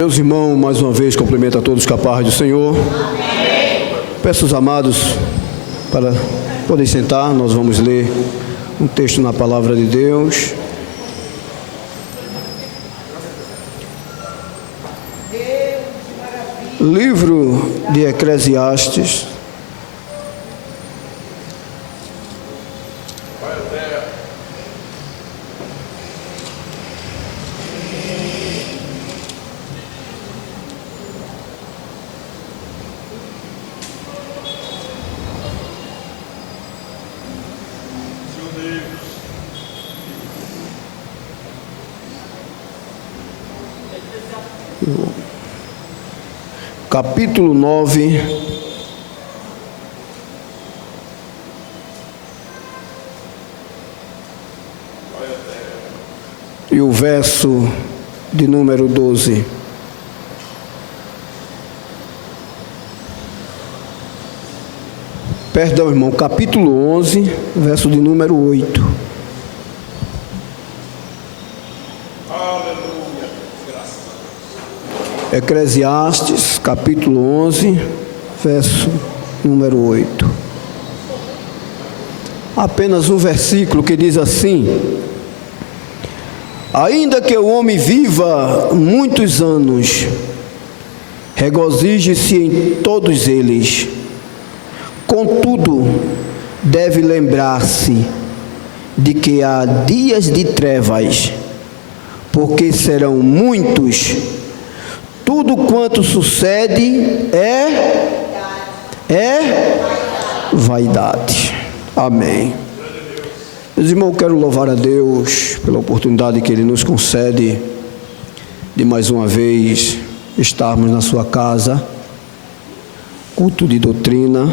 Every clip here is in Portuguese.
Meus irmãos, mais uma vez, cumprimento a todos com a paz do Senhor. Amém. Peço os amados para poderem sentar. Nós vamos ler um texto na palavra de Deus. Livro de Eclesiastes. Capítulo 9, e o verso de número 12. Perdão, irmão, capítulo 11, verso de número 8. Eclesiastes, capítulo 11, verso número 8. Apenas um versículo que diz assim: ainda que o homem viva muitos anos, regozije-se em todos eles, contudo, deve lembrar-se de que há dias de trevas, porque serão muitos. Tudo quanto sucede é vaidade. Amém. Meus irmãos, eu quero louvar a Deus pela oportunidade que Ele nos concede de mais uma vez estarmos na sua casa, culto de doutrina,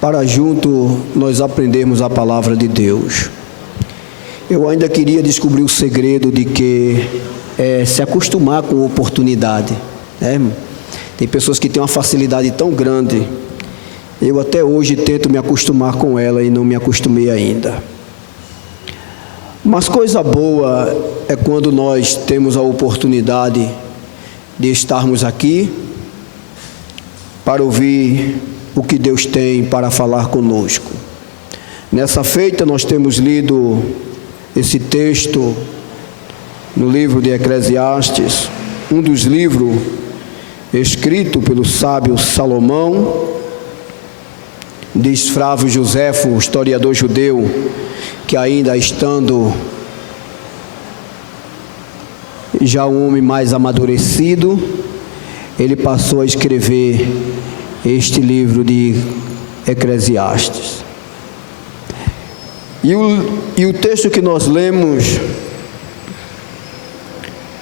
para junto nós aprendermos a palavra de Deus. Eu ainda queria descobrir o segredo de que se acostumar com oportunidade, né? Tem pessoas que têm uma facilidade tão grande. Eu até hoje tento me acostumar com ela e não me acostumei ainda. Mas coisa boa é quando nós temos a oportunidade de estarmos aqui para ouvir o que Deus tem para falar conosco. Nessa feita nós temos lido esse texto no livro de Eclesiastes, um dos livros escrito pelo sábio Salomão. Diz Flávio Joséfo, historiador judeu, que ainda estando já um homem mais amadurecido, ele passou a escrever este livro de Eclesiastes. E o texto que nós lemos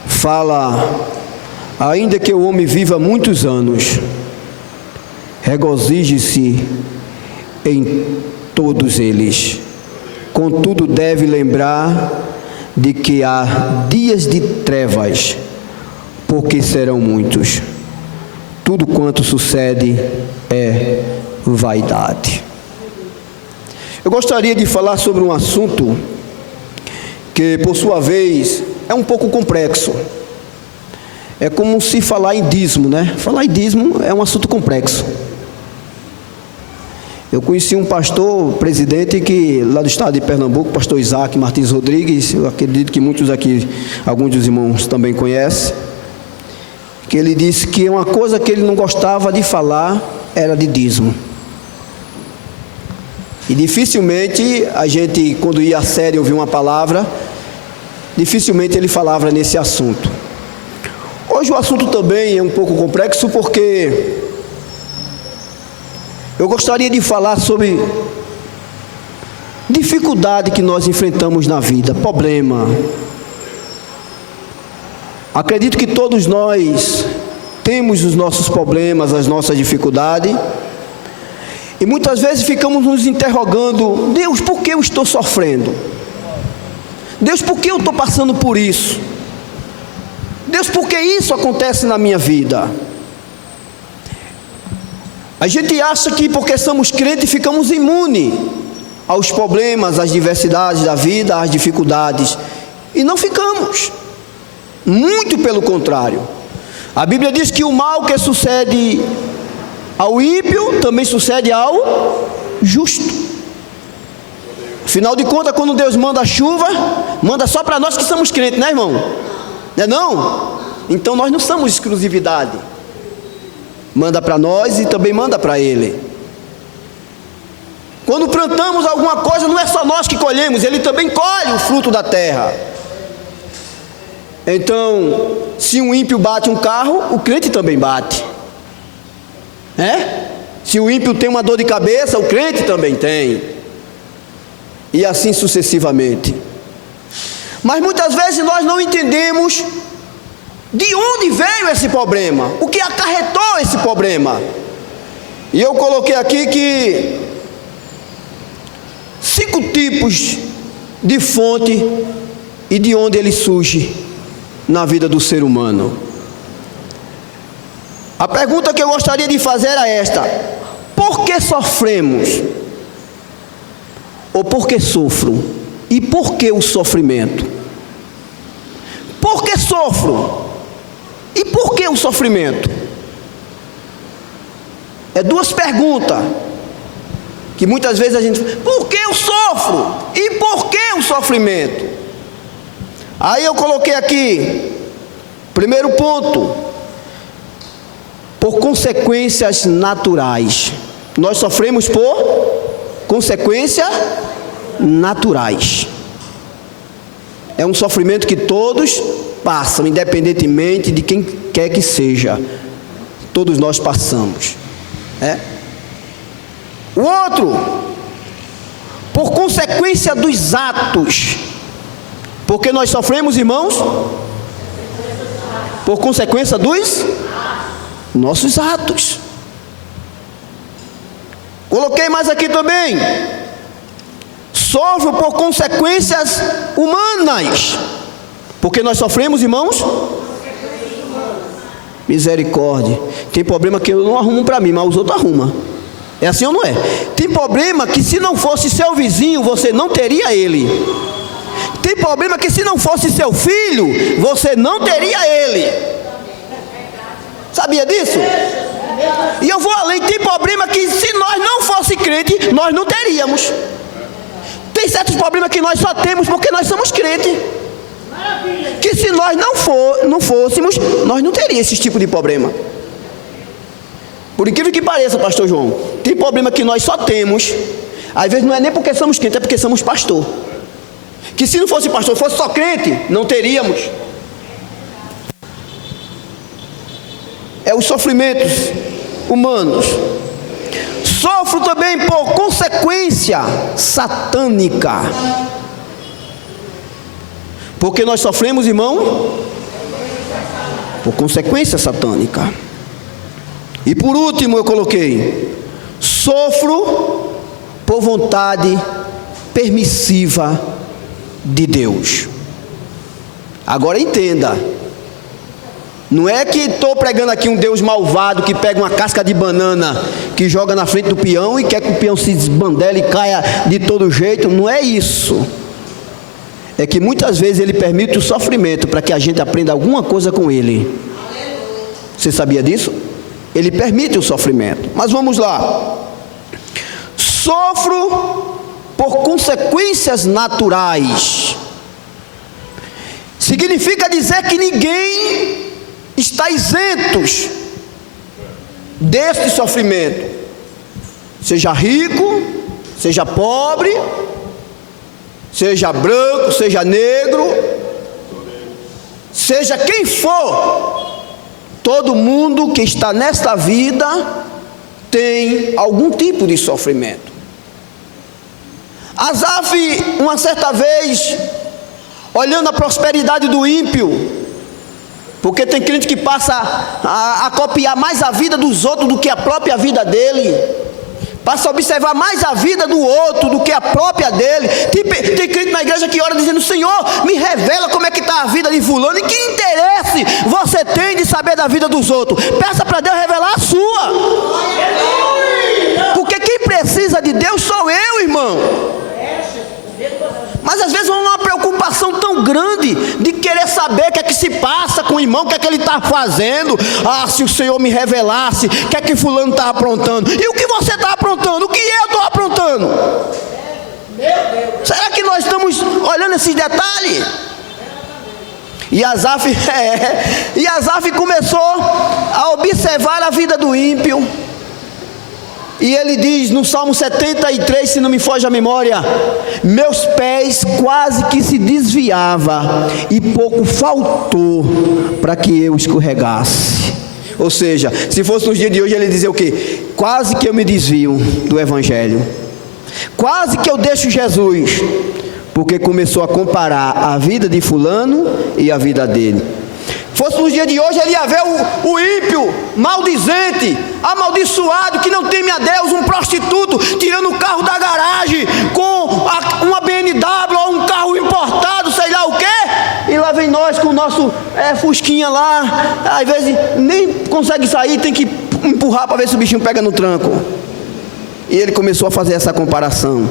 fala: ainda que o homem viva muitos anos, regozije-se em todos eles, contudo deve lembrar de que há dias de trevas, porque serão muitos. Tudo quanto sucede é vaidade. Eu gostaria de falar sobre um assunto que, por sua vez, é um pouco complexo. É como se falar em dízimo, né? Falar em dízimo é um assunto complexo. Eu conheci um pastor, presidente, que lá do estado de Pernambuco, pastor Isaac Martins Rodrigues, eu acredito que muitos aqui, alguns dos irmãos também conhecem, que ele disse que uma coisa que ele não gostava de falar era de dízimo. E dificilmente a gente, quando ia a sério ouvir uma palavra, dificilmente ele falava nesse assunto. Hoje o assunto também é um pouco complexo, porque eu gostaria de falar sobre dificuldade que nós enfrentamos na vida, problema. Acredito que todos nós temos os nossos problemas, as nossas dificuldades, e muitas vezes ficamos nos interrogando: Deus, por que eu estou sofrendo? Deus, por que eu estou passando por isso? Deus, por que isso acontece na minha vida? A gente acha que porque somos crentes ficamos imunes aos problemas, às diversidades da vida, às dificuldades. E não ficamos. Muito pelo contrário. A Bíblia diz que o mal que sucede ao ímpio também sucede ao justo. Afinal de contas, quando Deus manda a chuva, manda só para nós que somos crentes, né, irmão? Não é não? Então nós não somos exclusividade. Manda para nós e também manda para Ele. Quando plantamos alguma coisa, não é só nós que colhemos, Ele também colhe o fruto da terra. Então, se um ímpio bate um carro, o crente também bate. Se o ímpio tem uma dor de cabeça, o crente também tem. E assim sucessivamente. Mas muitas vezes nós não entendemos de onde veio esse problema, o que acarretou esse problema. E eu coloquei aqui que 5 tipos de fonte e de onde ele surge na vida do ser humano. A pergunta que eu gostaria de fazer era esta: por que sofremos? Ou por que sofro? E por que o sofrimento? Por que sofro? E por que o sofrimento? É 2 perguntas que muitas vezes a gente fala: por que eu sofro? E por que o sofrimento? Aí eu coloquei aqui, primeiro ponto, por consequências naturais. Nós sofremos por consequências naturais. É um sofrimento que todos passam, independentemente de quem quer que seja. Todos nós passamos. O outro, por consequência dos atos. Porque nós sofremos, irmãos, por consequência dos nossos atos. Coloquei mais aqui também: sofro por consequências humanas. Porque nós sofremos, irmãos, misericórdia. Tem problema que eu não arrumo para mim, mas os outros arrumam. É assim ou não é? Tem problema que se não fosse seu vizinho, você não teria ele. Tem problema que se não fosse seu filho, você não teria ele. Sabia disso? E eu vou além, tem problema que se nós não fosse crente, nós não teríamos. Tem certos problemas que nós só temos porque nós somos crentes. Que se nós não fôssemos, nós não teríamos esse tipo de problema. Por incrível que pareça, pastor João, tem problema que nós só temos, às vezes não é nem porque somos crentes, é porque somos pastor. Que se não fosse pastor, fosse só crente, não teríamos. É os sofrimentos humanos. Sofro também por consequência satânica. Porque nós sofremos, irmão, por consequência satânica. E por último eu coloquei: sofro por vontade permissiva de Deus. Agora entenda, não é que estou pregando aqui um Deus malvado que pega uma casca de banana, que joga na frente do peão e quer que o peão se desbandele e caia de todo jeito. Não é isso. É que muitas vezes Ele permite o sofrimento para que a gente aprenda alguma coisa com Ele. Você sabia disso? Ele permite o sofrimento. Mas vamos lá. Sofro por consequências naturais. Significa dizer que ninguém está isentos deste sofrimento. Seja rico, seja pobre, seja branco, seja negro, seja quem for, todo mundo que está nesta vida tem algum tipo de sofrimento. Asaf, uma certa vez, olhando a prosperidade do ímpio, porque tem crente que passa a copiar mais a vida dos outros do que a própria vida dele, passa a observar mais a vida do outro do que a própria dele. Tem crente na igreja que ora dizendo: Senhor, me revela como é que está a vida de fulano. E que interesse você tem de saber da vida dos outros? Peça para Deus revelar a sua. Porque quem precisa de Deus sou eu, irmão. Mas às vezes uma preocupação tão tão grande de querer saber o que é que se passa com o irmão, o que é que ele está fazendo. Ah, se o Senhor me revelasse, o que é que fulano está aprontando? E o que você está aprontando? O que eu estou aprontando? Será que nós estamos olhando esses detalhes? E Asaf começou a observar a vida do ímpio. E ele diz no Salmo 73, se não me foge a memória: meus pés quase que se desviava, e pouco faltou para que eu escorregasse. Ou seja, se fosse nos dias de hoje, ele dizia o quê? Quase que eu me desvio do Evangelho, quase que eu deixo Jesus, porque começou a comparar a vida de fulano e a vida dele. Fosse nos dias de hoje, ele ia ver o ímpio, maldizente, amaldiçoado, que não teme a Deus, um prostituto, tirando o carro da garagem, com uma BMW ou um carro importado, sei lá o quê, e lá vem nós com o nosso fusquinha lá, às vezes nem consegue sair, tem que empurrar para ver se o bichinho pega no tranco. E ele começou a fazer essa comparação.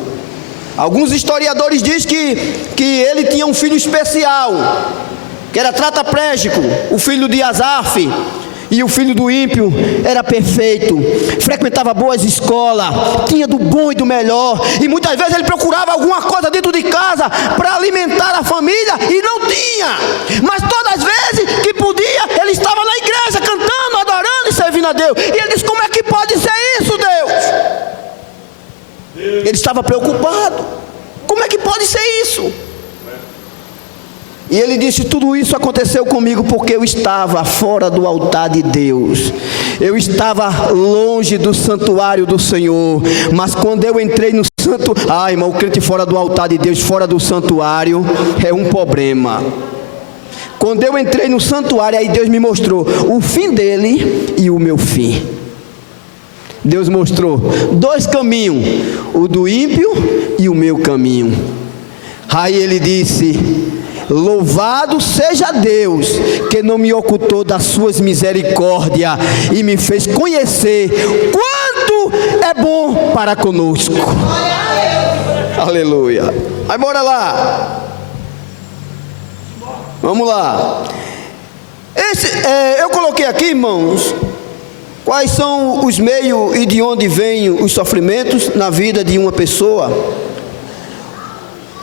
Alguns historiadores dizem que ele tinha um filho especial, que era tetraplégico, o filho de Asaf. E o filho do ímpio era perfeito, frequentava boas escolas, tinha do bom e do melhor, e muitas vezes ele procurava alguma coisa dentro de casa para alimentar a família, e não tinha, mas todas as vezes que podia, ele estava na igreja cantando, adorando e servindo a Deus. E ele disse: como é que pode ser isso, Deus? Ele estava preocupado. Como é que pode ser isso? E ele disse: tudo isso aconteceu comigo porque eu estava fora do altar de Deus. Eu estava longe do santuário do Senhor. Mas quando eu entrei no santuário... Ah, irmão, o crente fora do altar de Deus, fora do santuário, é um problema. Quando eu entrei no santuário, aí Deus me mostrou o fim dele e o meu fim. Deus mostrou dois caminhos, o do ímpio e o meu caminho. Aí ele disse: louvado seja Deus, que não me ocultou das suas misericórdias e me fez conhecer quanto é bom para conosco. Aleluia. Aí bora lá. Vamos lá. Eu coloquei aqui, irmãos, quais são os meios e de onde vêm os sofrimentos na vida de uma pessoa.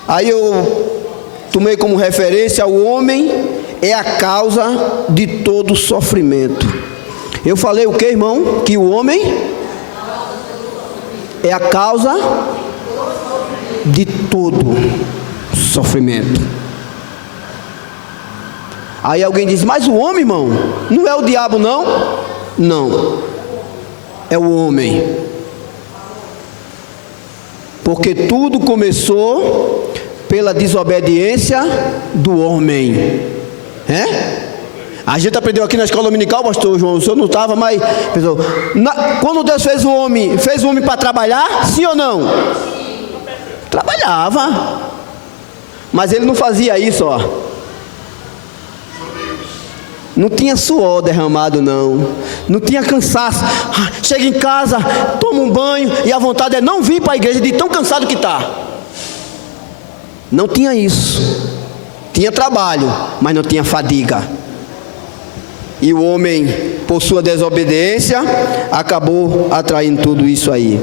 Aí eu tomei como referência: o homem é a causa de todo sofrimento. Eu falei o que, irmão? Que o homem é a causa de todo sofrimento. Aí alguém diz: mas o homem, irmão, não é o diabo não? Não, é o homem. Porque tudo começou pela desobediência do homem. A gente aprendeu aqui na escola dominical, pastor João, o senhor não estava, mas pensou, quando Deus fez o homem para trabalhar, sim ou não? Trabalhava, mas ele não fazia isso, ó. Não tinha suor derramado, não tinha cansaço. Chega em casa, toma um banho e a vontade é não vir para a igreja de tão cansado que está. Não tinha isso. Tinha trabalho, mas não tinha fadiga. E o homem, por sua desobediência, acabou atraindo tudo isso aí.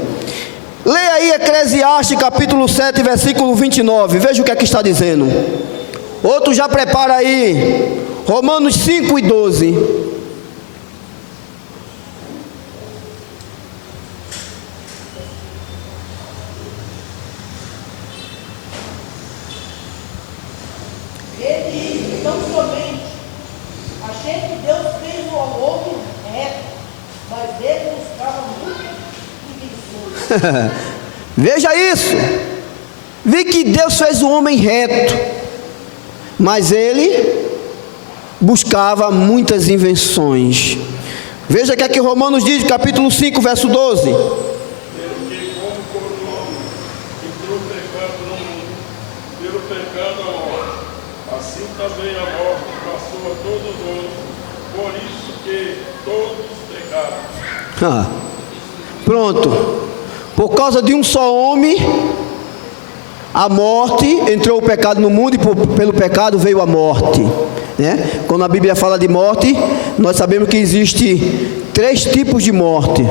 Leia aí Eclesiastes capítulo 7, versículo 29. Veja o que é que está dizendo. Outro já prepara aí. Romanos 5 e 12. Ele diz: então somente achei que Deus fez o homem reto, mas ele buscava muito invenções. Veja isso. Vi que Deus fez o homem reto, mas ele buscava muitas invenções. Veja o que é que Romanos diz, capítulo 5, verso 12. Porque como coronou entrou o pecado no mundo, pelo pecado a morte, assim também a morte passou a todos os outros, por isso que todos pecaram. Pronto. Por causa de um só homem, A morte, entrou o pecado no mundo e pelo pecado veio a morte, né? Quando a Bíblia fala de morte, nós sabemos que existe 3 tipos de morte: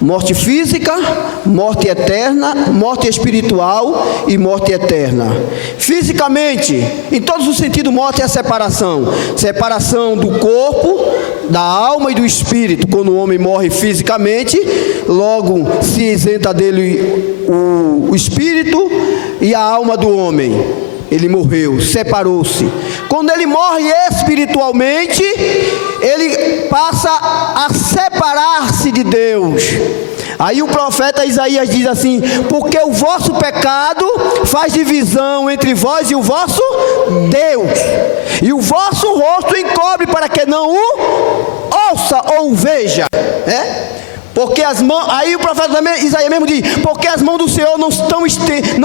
morte física, morte eterna, morte espiritual e morte eterna. Fisicamente, em todos os sentidos, morte é a separação do corpo, da alma e do espírito. Quando o homem morre fisicamente, logo se isenta dele o espírito e a alma do homem. Ele morreu, separou-se. Quando ele morre espiritualmente, ele passa a separar-se de Deus. Aí o profeta Isaías diz assim: porque o vosso pecado faz divisão entre vós e o vosso Deus, e o vosso rosto encobre para que não o ouça ou veja, porque as mãos, aí o profeta Isaías mesmo diz: porque as mãos do Senhor não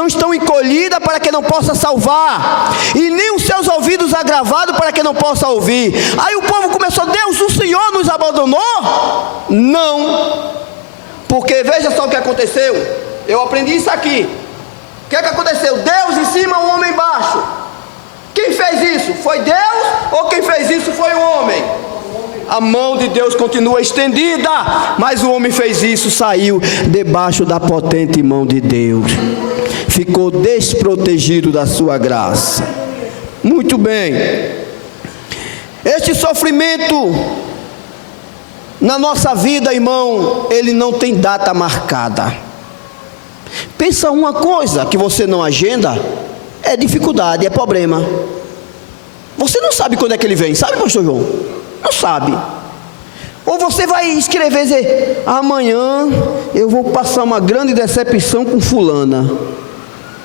estão encolhidas para que não possa salvar, e nem os seus ouvidos agravados para que não possa ouvir. Aí o povo começou: Deus, o Senhor nos abandonou? Não, porque veja só o que aconteceu. Eu aprendi isso aqui. O que aconteceu? Deus em cima, o homem embaixo. Quem fez isso? Foi Deus ou quem fez isso foi o homem? A mão de Deus continua estendida, mas o homem fez isso, saiu debaixo da potente mão de Deus, ficou desprotegido da sua graça. Muito bem. Este sofrimento na nossa vida, irmão, ele não tem data marcada. Pensa uma coisa que você não agenda, é dificuldade, é problema. Você não sabe quando é que ele vem, sabe, pastor João? Não sabe. Ou você vai escrever, dizer: amanhã eu vou passar uma grande decepção com fulana.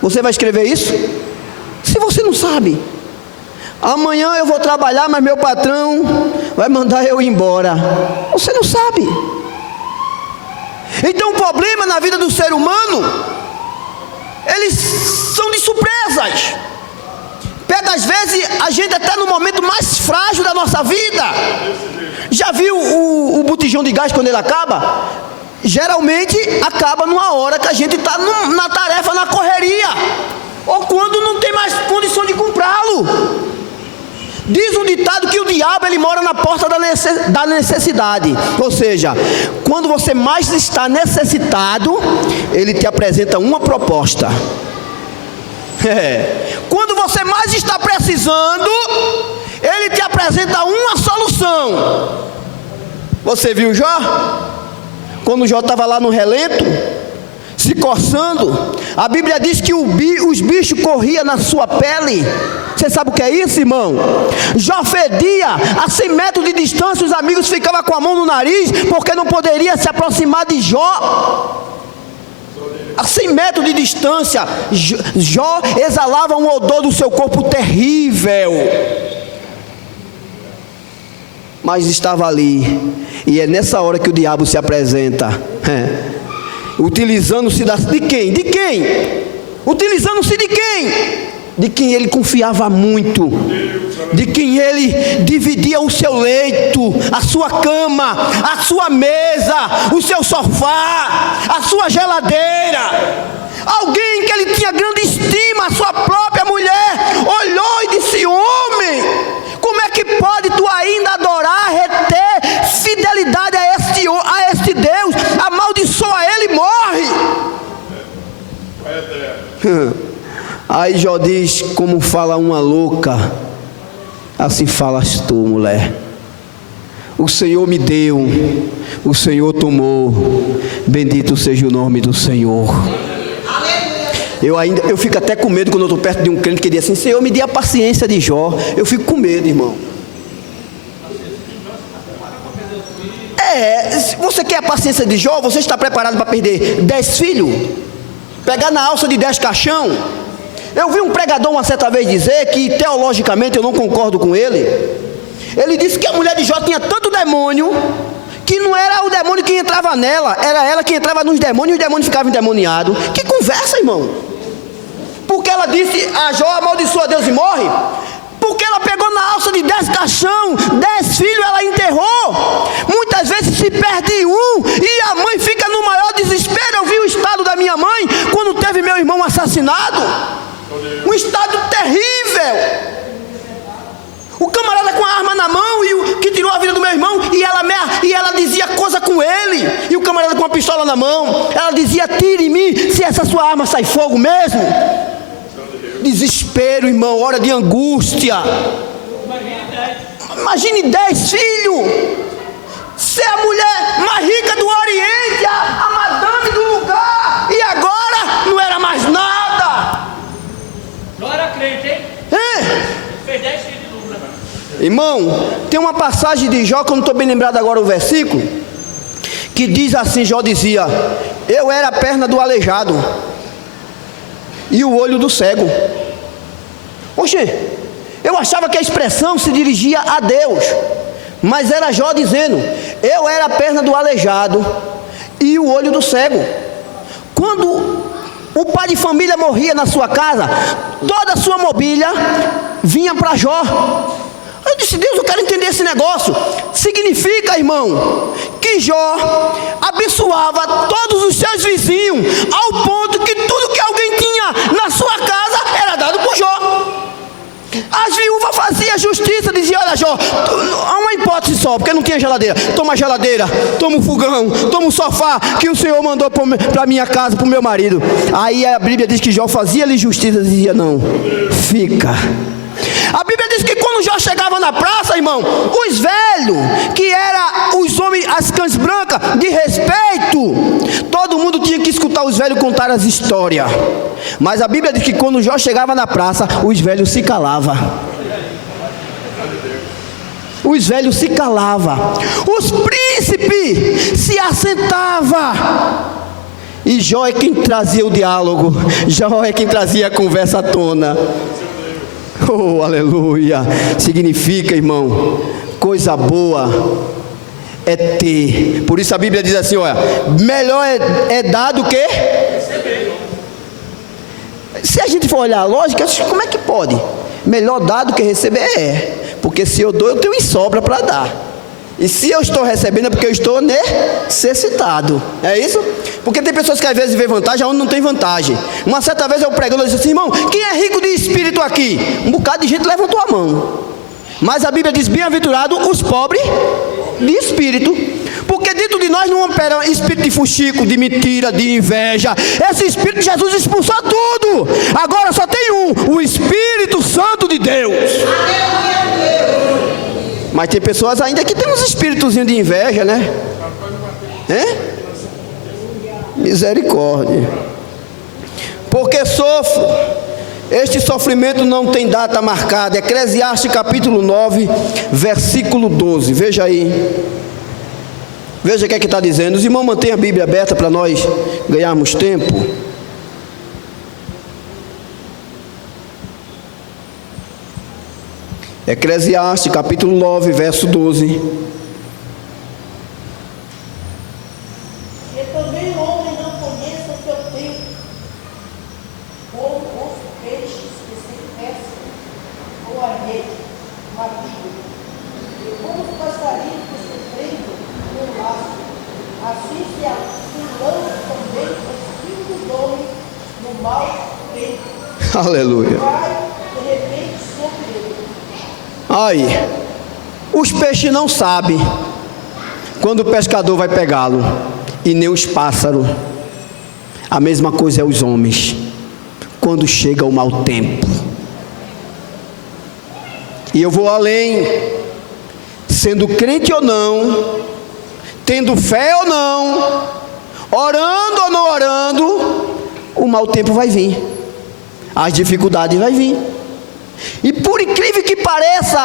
Você vai escrever isso? Se você não sabe. Amanhã eu vou trabalhar, mas meu patrão vai mandar eu ir embora. Você não sabe. Então o problema na vida do ser humano, eles são de surpresas. Pega às vezes a gente até no momento mais frágil da nossa vida. Já viu o botijão de gás quando ele acaba? Geralmente acaba numa hora que a gente está na tarefa, na correria, ou quando não tem mais condição de comprá-lo. Diz um ditado que o diabo ele mora na porta da necessidade. Ou seja, quando você mais está necessitado, ele te apresenta uma proposta. Quando você mais está precisando, ele te apresenta uma solução. Você viu Jó? Quando Jó estava lá no relento, se coçando, a Bíblia diz que os bichos corriam na sua pele. Você sabe o que é isso, irmão? Jó fedia, a 100 metros de distância os amigos ficavam com a mão no nariz, porque não poderia se aproximar de Jó. A 100 metros de distância, Jó exalava um odor do seu corpo terrível, mas estava ali. E é nessa hora que o diabo se apresenta, utilizando-se de quem? De quem? Utilizando-se de quem? De quem ele confiava muito, de quem ele dividia o seu leito, a sua cama, a sua mesa, o seu sofá, a sua geladeira. Alguém que ele tinha grande estima, a sua própria mulher, olhou e disse: homem, como é que pode tu ainda adorar, reter fidelidade a este Deus? Amaldiçoa ele e morre. Aí Jó diz: como fala uma louca, assim falas tu, mulher. O Senhor me deu, o Senhor tomou, bendito seja o nome do Senhor. Eu fico até com medo quando eu estou perto de um crente que diz assim: Senhor, me dê a paciência de Jó. Eu fico com medo, irmão. Se você quer a paciência de Jó, você está preparado para perder 10 filhos? Pegar na alça de 10 caixão? Eu vi um pregador uma certa vez dizer, que teologicamente eu não concordo com ele. Ele disse que a mulher de Jó tinha tanto demônio, que não era o demônio que entrava nela, era ela que entrava nos demônios, e os demônios ficavam endemoniados. Que conversa, irmão? Porque ela disse a Jó: amaldiçoa Deus e morre. Porque ela pegou na alça de 10 caixão, 10 filhos ela enterrou. Muitas vezes se perde um e a mãe fica no maior desespero. Eu vi o estado da minha mãe quando teve meu irmão assassinado. Um estado terrível. O camarada com a arma na mão e o que tirou a vida do meu irmão, e ela dizia coisa com ele, e o camarada com a pistola na mão, ela dizia: tire em mim, se essa sua arma sai fogo mesmo. Desespero, irmão, hora de angústia. Imagine 10 filhos, ser a mulher mais rica do Oriente, a madame do lugar, e agora não era mais nada. Não era crente, hein? Fez 10 filhos de lucro. Irmão, tem uma passagem de Jó, que eu não estou bem lembrado agora o versículo, que diz assim: Jó dizia: eu era a perna do aleijado e o olho do cego. Oxe, eu achava que a expressão se dirigia a Deus, mas era Jó dizendo: eu era a perna do aleijado e o olho do cego. Quando o pai de família morria na sua casa, toda a sua mobília vinha para Jó. Eu disse: Deus, eu quero entender esse negócio. Significa, irmão, que Jó abençoava todos os seus vizinhos, ao ponto que tudo que alguém tinha na sua casa era dado por Jó. As viúvas faziam justiça, diziam: olha, Jó, há uma hipótese só, porque não tinha geladeira. Toma a geladeira, toma o fogão, toma o sofá que o Senhor mandou para minha casa, para o meu marido. Aí a Bíblia diz que Jó fazia-lhe justiça, dizia: não, fica. A Bíblia diz que quando Jó chegava na praça, irmão, os velhos, que eram os homens, as cães brancas, de respeito, todo mundo tinha que escutar os velhos contar as histórias. Mas a Bíblia diz que quando Jó chegava na praça, os velhos se calavam. Os velhos se calavam. Os príncipes se assentavam. E Jó é quem trazia o diálogo. Jó é quem trazia a conversa à tona. Oh, aleluia. Significa, irmão, coisa boa é ter. Por isso a Bíblia diz assim: olha, melhor é dar do que receber. Se a gente for olhar a lógica, como é que pode? Melhor dar do que receber? É, porque se eu dou, eu tenho em sobra para dar. E se eu estou recebendo, é porque eu estou necessitado. É isso? Porque tem pessoas que às vezes vê vantagem onde não tem vantagem. Uma certa vez eu pregando, eu disse assim: irmão, quem é rico de espírito aqui? Um bocado de gente levantou a mão. Mas a Bíblia diz: bem-aventurado os pobres de espírito. Porque dentro de nós não opera espírito de fuxico, de mentira, de inveja. Esse espírito Jesus expulsou tudo. Agora só tem um: o Espírito Santo de Deus. Mas tem pessoas ainda que tem uns espíritozinhos de inveja, né? Misericórdia. Porque sofro, este sofrimento não tem data marcada. Eclesiastes capítulo 9, versículo 12. Veja aí. Veja o que é que está dizendo. Os irmãos, mantenham a Bíblia aberta para nós ganharmos tempo. Eclesiastes capítulo 9, verso 12. E também o homem não conheça o seu tempo, como os peixes que se pescam, ou a rede, marinho, e como os passarinhos que se prendem no laço, assim se lança também os filhos do homem no mau tempo. Aleluia. Vai de repente sobre ele. Aí, os peixes não sabem quando o pescador vai pegá-lo, e nem os pássaros. A mesma coisa é os homens, quando chega o mau tempo. E eu vou além, sendo crente ou não, tendo fé ou não, orando ou não orando, o mau tempo vai vir, as dificuldades vai vir. E por incrível que pareça,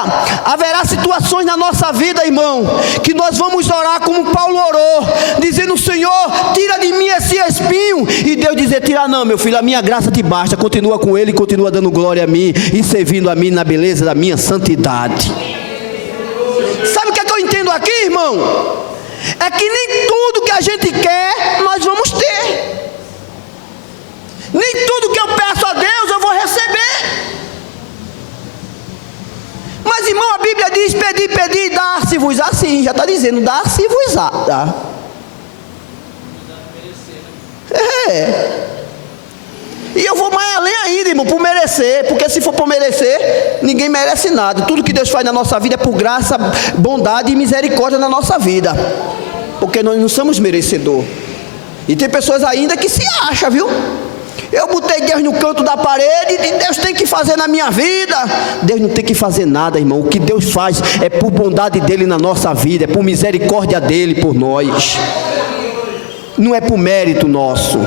haverá situações na nossa vida, irmão, que nós vamos orar como Paulo orou, dizendo: Senhor, tira de mim esse espinho. E Deus dizer: tira não, meu filho, a minha graça te basta. Continua com ele, continua dando glória a mim e servindo a mim na beleza da minha santidade. Sabe o que é que eu entendo aqui, irmão? É que nem tudo que a gente quer nós vamos ter. Nem tudo que eu peço a Deus eu vou receber. Mas, irmão, a Bíblia diz: pedir, pedir, dar-se-vos. Assim, já está dizendo: dar-se-vos. E eu vou mais além ainda, irmão, por merecer. Porque se for por merecer, ninguém merece nada. Tudo que Deus faz na nossa vida é por graça, bondade e misericórdia na nossa vida. Porque nós não somos merecedor. E tem pessoas ainda que se acham, viu? Eu botei Deus no canto da parede e Deus tem que fazer na minha vida. Deus não tem que fazer nada, irmão. O que Deus faz é por bondade dele na nossa vida, é por misericórdia dele por nós. Não é por mérito nosso.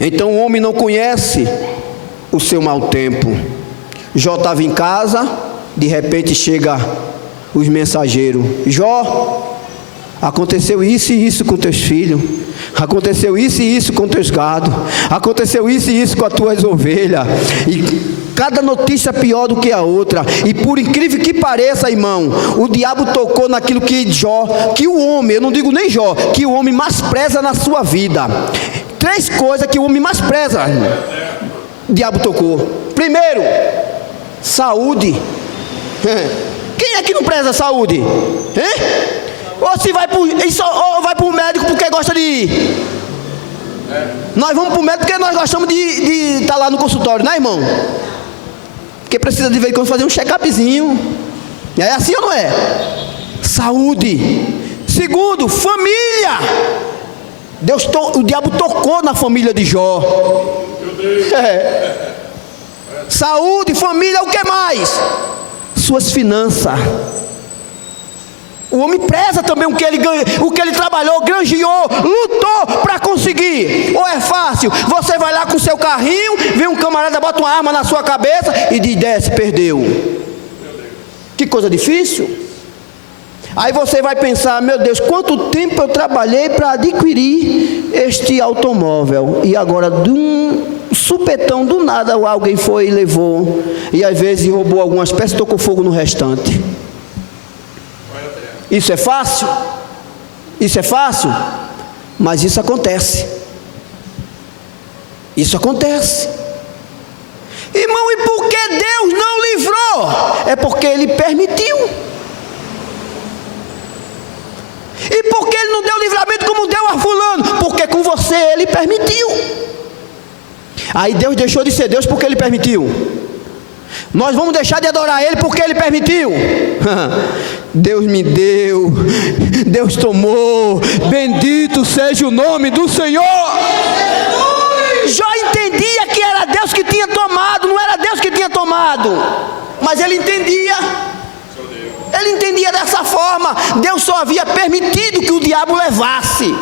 Então o homem não conhece o seu mau tempo. Jó estava em casa, de repente chega os mensageiros: Jó, aconteceu isso e isso com teus filhos, aconteceu isso e isso com teus gados, aconteceu isso e isso com as tuas ovelhas, e cada notícia pior do que a outra. E por incrível que pareça, irmão, o diabo tocou naquilo que Jó, que o homem, eu não digo nem Jó, que o homem mais preza na sua vida. 3 coisas que o homem mais preza, o diabo tocou. Primeiro, saúde. Quem é que não preza a saúde? Ou se vai para o médico porque gosta de ir? Nós vamos para o médico porque nós gostamos de estar lá no consultório, né, irmão? Porque precisa de vez em quando fazer um check-upzinho. É assim ou não é? Saúde. Segundo, família. O diabo tocou na família de Jó. Saúde, família, o que mais? Suas finanças. O homem preza também o que ele ganha, o que ele trabalhou, granjeou, lutou para conseguir. Ou é fácil? Você vai lá com o seu carrinho, vem um camarada, bota uma arma na sua cabeça e desce, perdeu. Que coisa difícil. Aí você vai pensar: meu Deus, quanto tempo eu trabalhei para adquirir este automóvel, e agora de um supetão, do nada alguém foi e levou, e às vezes roubou algumas peças e tocou fogo no restante. Isso é fácil? Isso é fácil? Mas isso acontece. Isso acontece. Irmão, e por que Deus não livrou? É porque Ele permitiu. E por que Ele não deu livramento como deu a fulano? Porque com você Ele permitiu. Aí Deus deixou de ser Deus porque Ele permitiu. Nós vamos deixar de adorar Ele porque Ele permitiu. Deus me deu, Deus tomou, bendito seja o nome do Senhor. Jó entendia que era Deus que tinha tomado, não era Deus que tinha tomado, mas ele entendia. Ele entendia dessa forma. Deus só havia permitido que o diabo levasse.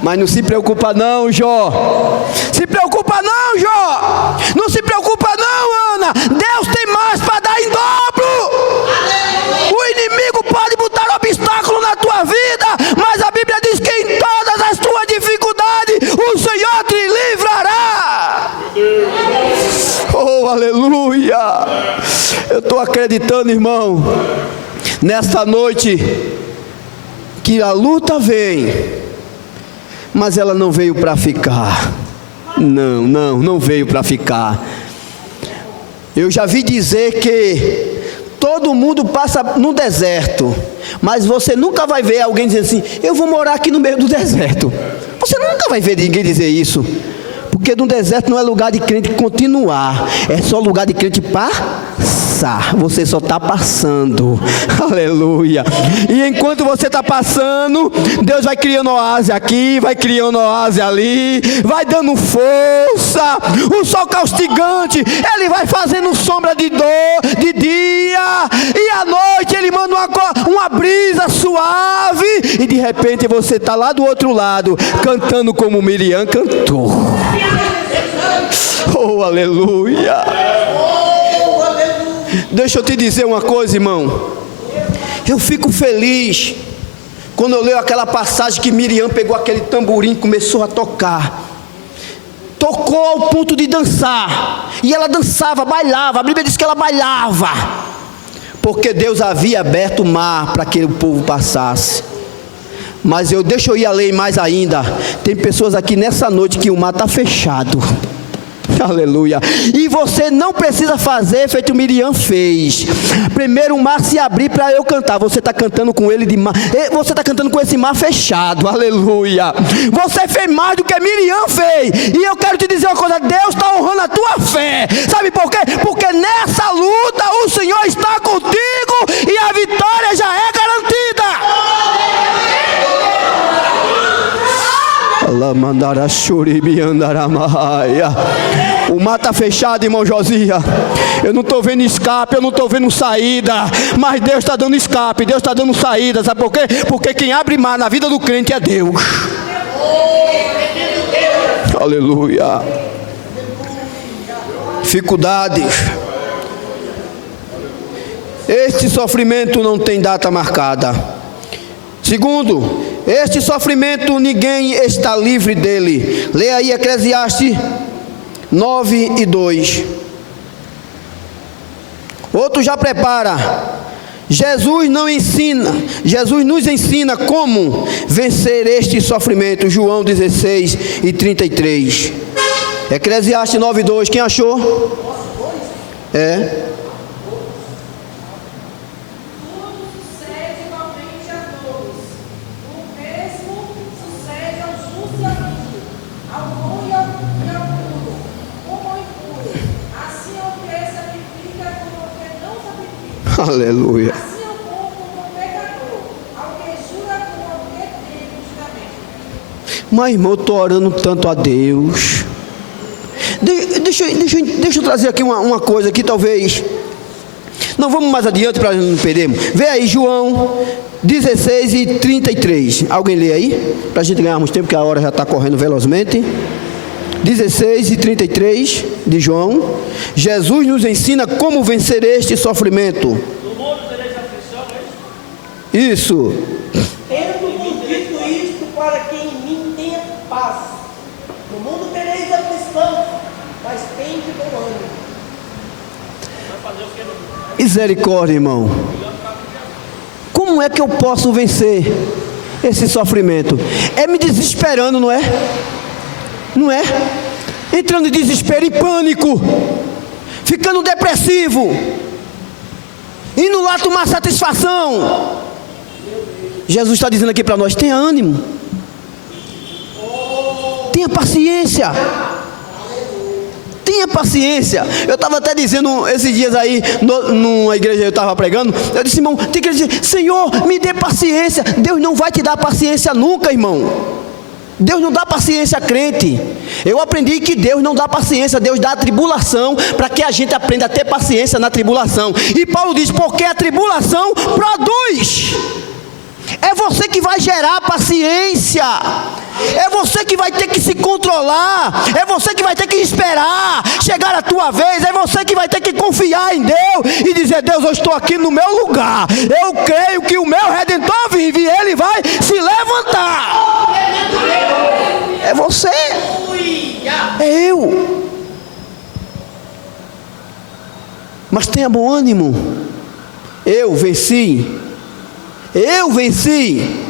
Mas não se preocupa não, Jó. Se preocupa não, Jó. Não se preocupa não, Ana. Deus tem mais para dar em dobro. O inimigo pode botar obstáculo na tua vida, mas a Bíblia diz que em todas as tuas dificuldades o Senhor te livrará. Oh, aleluia. Eu estou acreditando, irmão, nesta noite, que a luta vem, mas ela não veio para ficar. Não veio para ficar. Eu já vi dizer que todo mundo passa no deserto, mas você nunca vai ver alguém dizendo assim: eu vou morar aqui no meio do deserto. Você nunca vai ver ninguém dizer isso. Porque no deserto não é lugar de crente continuar, é só lugar de crente passar. Você só está passando. Aleluia. E enquanto você está passando, Deus vai criando oásis aqui, vai criando oásis ali, vai dando força. O sol castigante, ele vai fazendo sombra de dor de dia, e à noite ele manda uma brisa suave, e de repente você está lá do outro lado, cantando como Miriam cantou. Oh, aleluia. Deixa eu te dizer uma coisa, irmão. Eu fico feliz quando eu leio aquela passagem que Miriam pegou aquele tamborim e começou a tocar. Tocou ao ponto de dançar. E ela dançava, bailava. A Bíblia diz que ela bailava, porque Deus havia aberto o mar para que o povo passasse. Mas deixa eu ir além mais ainda. Tem pessoas aqui nessa noite que o mar está fechado. Aleluia. E você não precisa fazer feito Miriam fez. Primeiro o mar se abrir para eu cantar. Você está cantando com ele de mar. Você está cantando com esse mar fechado. Aleluia. Você fez mais do que Miriam fez. E eu quero te dizer uma coisa. Deus está honrando a tua fé. Sabe por quê? Porque nessa luta o Senhor está contigo e a vitória já é garantida. O mar está fechado, irmão Josias. Eu não estou vendo escape, eu não estou vendo saída. Mas Deus está dando escape, Deus está dando saída. Sabe por quê? Porque quem abre mar na vida do crente é Deus. Aleluia. Dificuldades. Este sofrimento não tem data marcada. Segundo, este sofrimento ninguém está livre dele. Leia aí Eclesiastes 9:2. Outro já prepara. Jesus nos ensina como vencer este sofrimento. João 16:33. Eclesiastes 9:2. Quem achou? É. Aleluia. Mas irmão, eu estou orando tanto a Deus. Deixa eu trazer aqui uma coisa que talvez. Não, vamos mais adiante para não perdermos. Vê aí João 16:33. Alguém lê aí? Para a gente ganharmos tempo, que a hora já está correndo velozmente. 16:33 de João. Jesus nos ensina como vencer este sofrimento. No mundo tereis aflição, é isso? Isso. Tendo dito isto, para que em mim tenha paz. No mundo tereis aflição, mas tende bom ânimo. Vai fazer o que no mundo? Misericórdia, irmão. Como é que eu posso vencer esse sofrimento? É me desesperando, não é? Não é? Entrando em desespero, em pânico, ficando depressivo, indo lá tomar satisfação. Jesus está dizendo aqui para nós: tenha ânimo, tenha paciência, tenha paciência. Eu estava até dizendo esses dias aí, numa igreja eu estava pregando, eu disse: irmão, tem que dizer, Senhor, me dê paciência. Deus não vai te dar paciência nunca, irmão. Deus não dá paciência a crente. Eu aprendi que Deus não dá paciência, Deus dá a tribulação, para que a gente aprenda a ter paciência na tribulação. E Paulo diz: porque a tribulação produz. É você que vai gerar paciência. É você que vai ter que se controlar. É você que vai ter que esperar chegar a tua vez. É você que vai ter que confiar em Deus e dizer: Deus, eu estou aqui no meu lugar. Eu creio que o meu Redentor vive e Ele vai se levantar. É você. É eu. Mas tenha bom ânimo. Eu venci. Eu venci.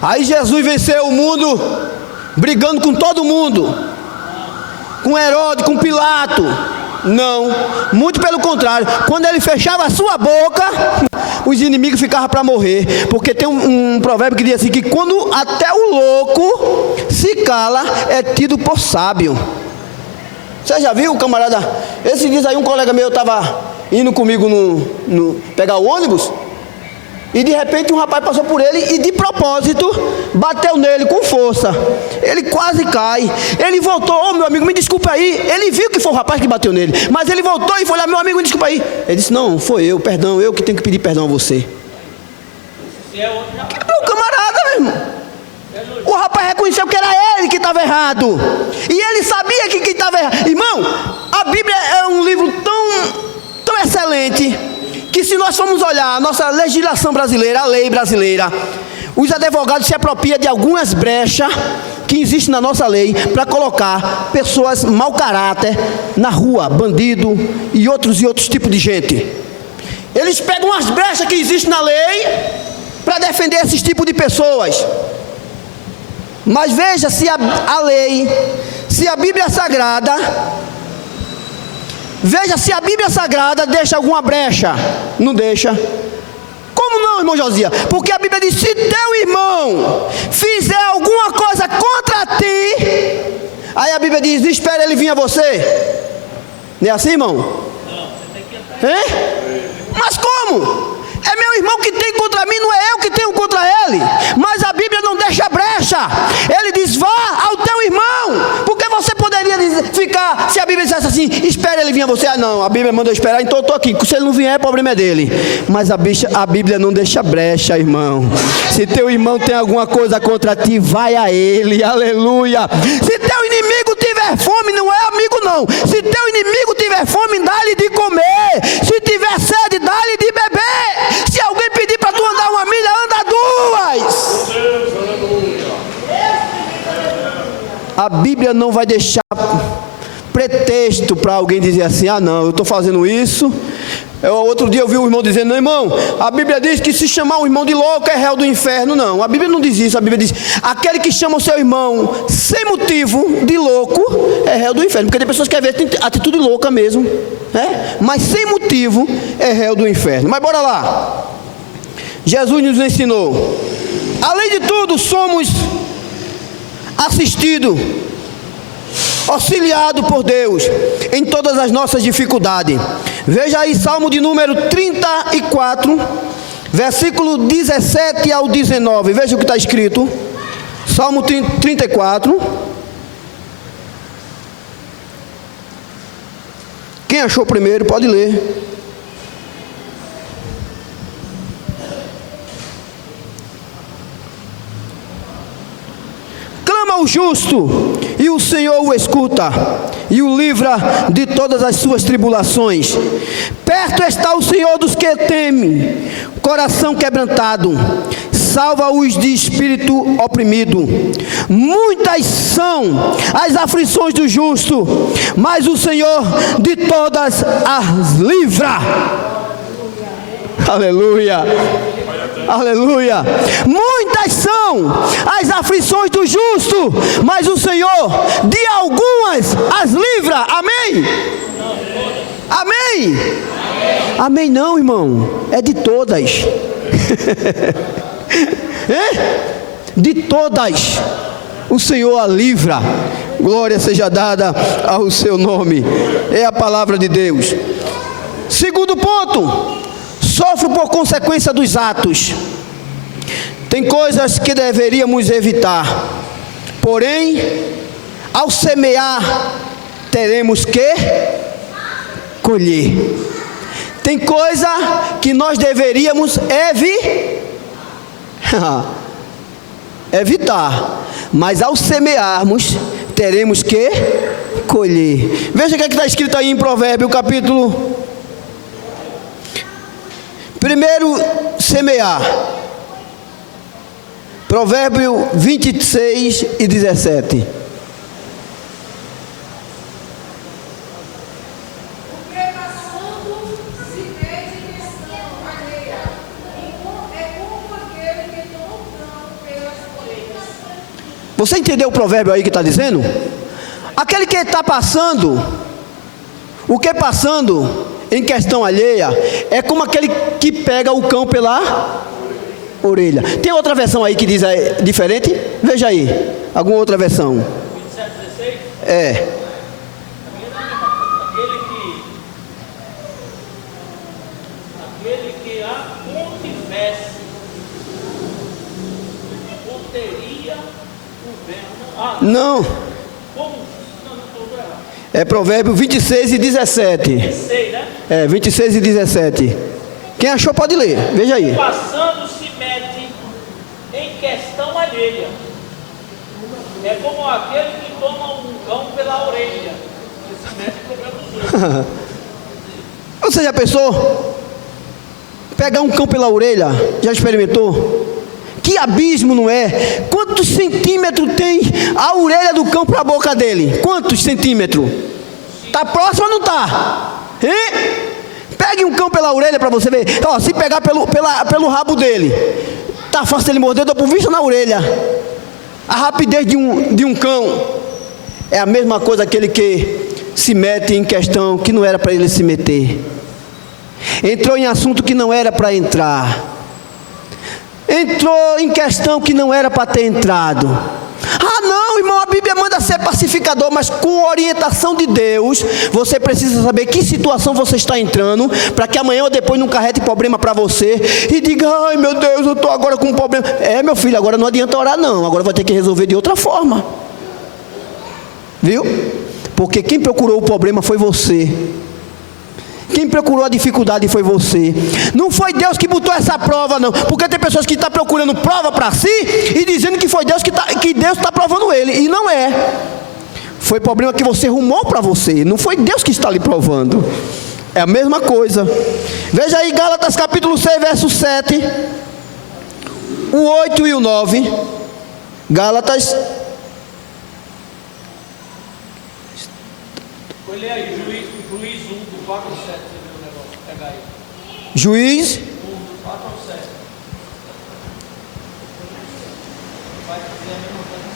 Aí Jesus venceu o mundo, brigando com todo mundo, com Herodes, com Pilato. Não, muito pelo contrário. Quando ele fechava a sua boca, os inimigos ficavam para morrer. Porque tem um provérbio que diz assim: que quando até o louco se cala, é tido por sábio. Você já viu, camarada? Esses dias aí um colega meu estava indo comigo pegar o ônibus, e de repente um rapaz passou por ele e de propósito bateu nele com força. Ele quase cai. Ele voltou: ô meu amigo, me desculpa aí. Ele viu que foi o rapaz que bateu nele, mas ele voltou e foi lá: meu amigo, me desculpa aí. Ele disse: não, foi eu, perdão, eu que tenho que pedir perdão a você. O camarada, meu irmão, o rapaz reconheceu que era ele que estava errado, e ele sabia que estava errado. Irmão, a Bíblia é um livro tão excelente, que se nós formos olhar a nossa legislação brasileira, a lei brasileira, os advogados se apropriam de algumas brechas que existem na nossa lei para colocar pessoas mau caráter na rua, bandido e outros tipos de gente. Eles pegam as brechas que existem na lei para defender esses tipos de pessoas. Mas veja se a lei se a Bíblia Sagrada, veja se a Bíblia Sagrada deixa alguma brecha. Não deixa. Como não, irmão Josias? Porque a Bíblia diz: se teu irmão fizer alguma coisa contra ti, aí a Bíblia diz: espera ele vir a você. Não é assim, irmão? Não, você tem que entrar. Mas como? É meu irmão que tem contra mim, não é eu que tenho contra ele. Mas a Bíblia não deixa brecha. Ele diz: vá ao teu irmão. Porque você poderia ficar, se a Bíblia dissesse assim: espere ele vir a você. Ah, não, a Bíblia manda eu esperar, então eu estou aqui. Se ele não vier, o problema é dele. Mas a Bíblia não deixa brecha, irmão. Se teu irmão tem alguma coisa contra ti, vai a ele. Aleluia. Se teu inimigo tiver fome, não é amigo não. Se teu inimigo tiver fome, dá-lhe de comer. Se tiver sede, dá-lhe de beber. Se alguém pedir para tu andar uma milha, anda duas. A Bíblia não vai deixar pretexto para alguém dizer assim: ah não, eu estou fazendo isso. Outro dia eu vi um irmão dizendo: não, irmão, a Bíblia diz que se chamar o irmão de louco é réu do inferno. Não, a Bíblia não diz isso. A Bíblia diz: aquele que chama o seu irmão sem motivo de louco é réu do inferno. Porque tem pessoas que às vezes têm atitude louca mesmo, né? Mas sem motivo é réu do inferno. Mas bora lá. Jesus nos ensinou: além de tudo, somos assistidos, auxiliado por Deus em todas as nossas dificuldades. Veja aí Salmo de número 34, versículo 17 ao 19. Veja o que está escrito. Salmo 34. Quem achou primeiro pode ler. O justo, e o Senhor o escuta, e o livra de todas as suas tribulações. Perto está o Senhor dos que temem, coração quebrantado, salva-os de espírito oprimido. Muitas são as aflições do justo, mas o Senhor de todas as livra. Aleluia. Aleluia. Muitas são as aflições do justo, mas o Senhor de algumas as livra. Amém? Amém? Amém não, irmão. É de todas. De todas o Senhor a livra. Glória seja dada ao seu nome. É a palavra de Deus. Segundo ponto: sofre por consequência dos atos. Tem coisas que deveríamos evitar, porém, ao semear, teremos que colher. Tem coisa que nós deveríamos evitar, mas ao semearmos, teremos que colher. Veja o que está escrito aí em Provérbios, capítulo. Primeiro, semear. Provérbio 26 e 17. Porque passando se mete em questão alheia, é como aquele que toma o pão pelas orelhas. Você entendeu o provérbio aí que está dizendo? Aquele que está passando, o que passando em questão alheia, é como aquele que pega o cão pela orelha. Tem outra versão aí que diz diferente? Veja aí, alguma outra versão. 27, 16? É. Aquele que a contivesse, conteria o vento. Não. Como? Não estou errado. É Provérbio 26 e 17. 16, né? É, 26 e 17. Quem achou pode ler, veja aí. Passando se mete em questão alheia. É como aquele que toma um cão pela orelha. Que se mete em problema dos outros. Você já pensou? Pegar um cão pela orelha, já experimentou? Que abismo, não é? Quantos centímetros tem a orelha do cão para a boca dele? Quantos centímetros? Está próximo ou não está? Hein? Pegue um cão pela orelha para você ver. Ó, se pegar pelo rabo dele, tá fácil ele morder, dou por vista na orelha. A rapidez de um cão. É a mesma coisa aquele que se mete em questão que não era para ele se meter. Entrou em assunto que não era para entrar. Entrou em questão que não era para ter entrado. Ah não, irmão, a Bíblia manda ser pacificador, mas com orientação de Deus, você precisa saber que situação você está entrando, para que amanhã ou depois não carregue problema para você, e diga, ai meu Deus, eu estou agora com um problema. Meu filho, agora não adianta orar não, agora vai ter que resolver de outra forma. Viu? Porque quem procurou o problema foi você. Quem procurou a dificuldade foi você. Não foi Deus que botou essa prova não. Porque tem pessoas que estão procurando prova para si e dizendo que foi Deus que Deus está provando ele. E não é. Foi problema que você arrumou para você. Não foi Deus que está lhe provando. É a mesma coisa. Veja aí Gálatas capítulo 6, verso 7. O 8 e o 9. Gálatas. Olha aí, Juiz 1, do 4 ao 7, você viu o negócio? Pega aí. Juiz 1, do 4 ao 7. Vai fazer a mesma coisa.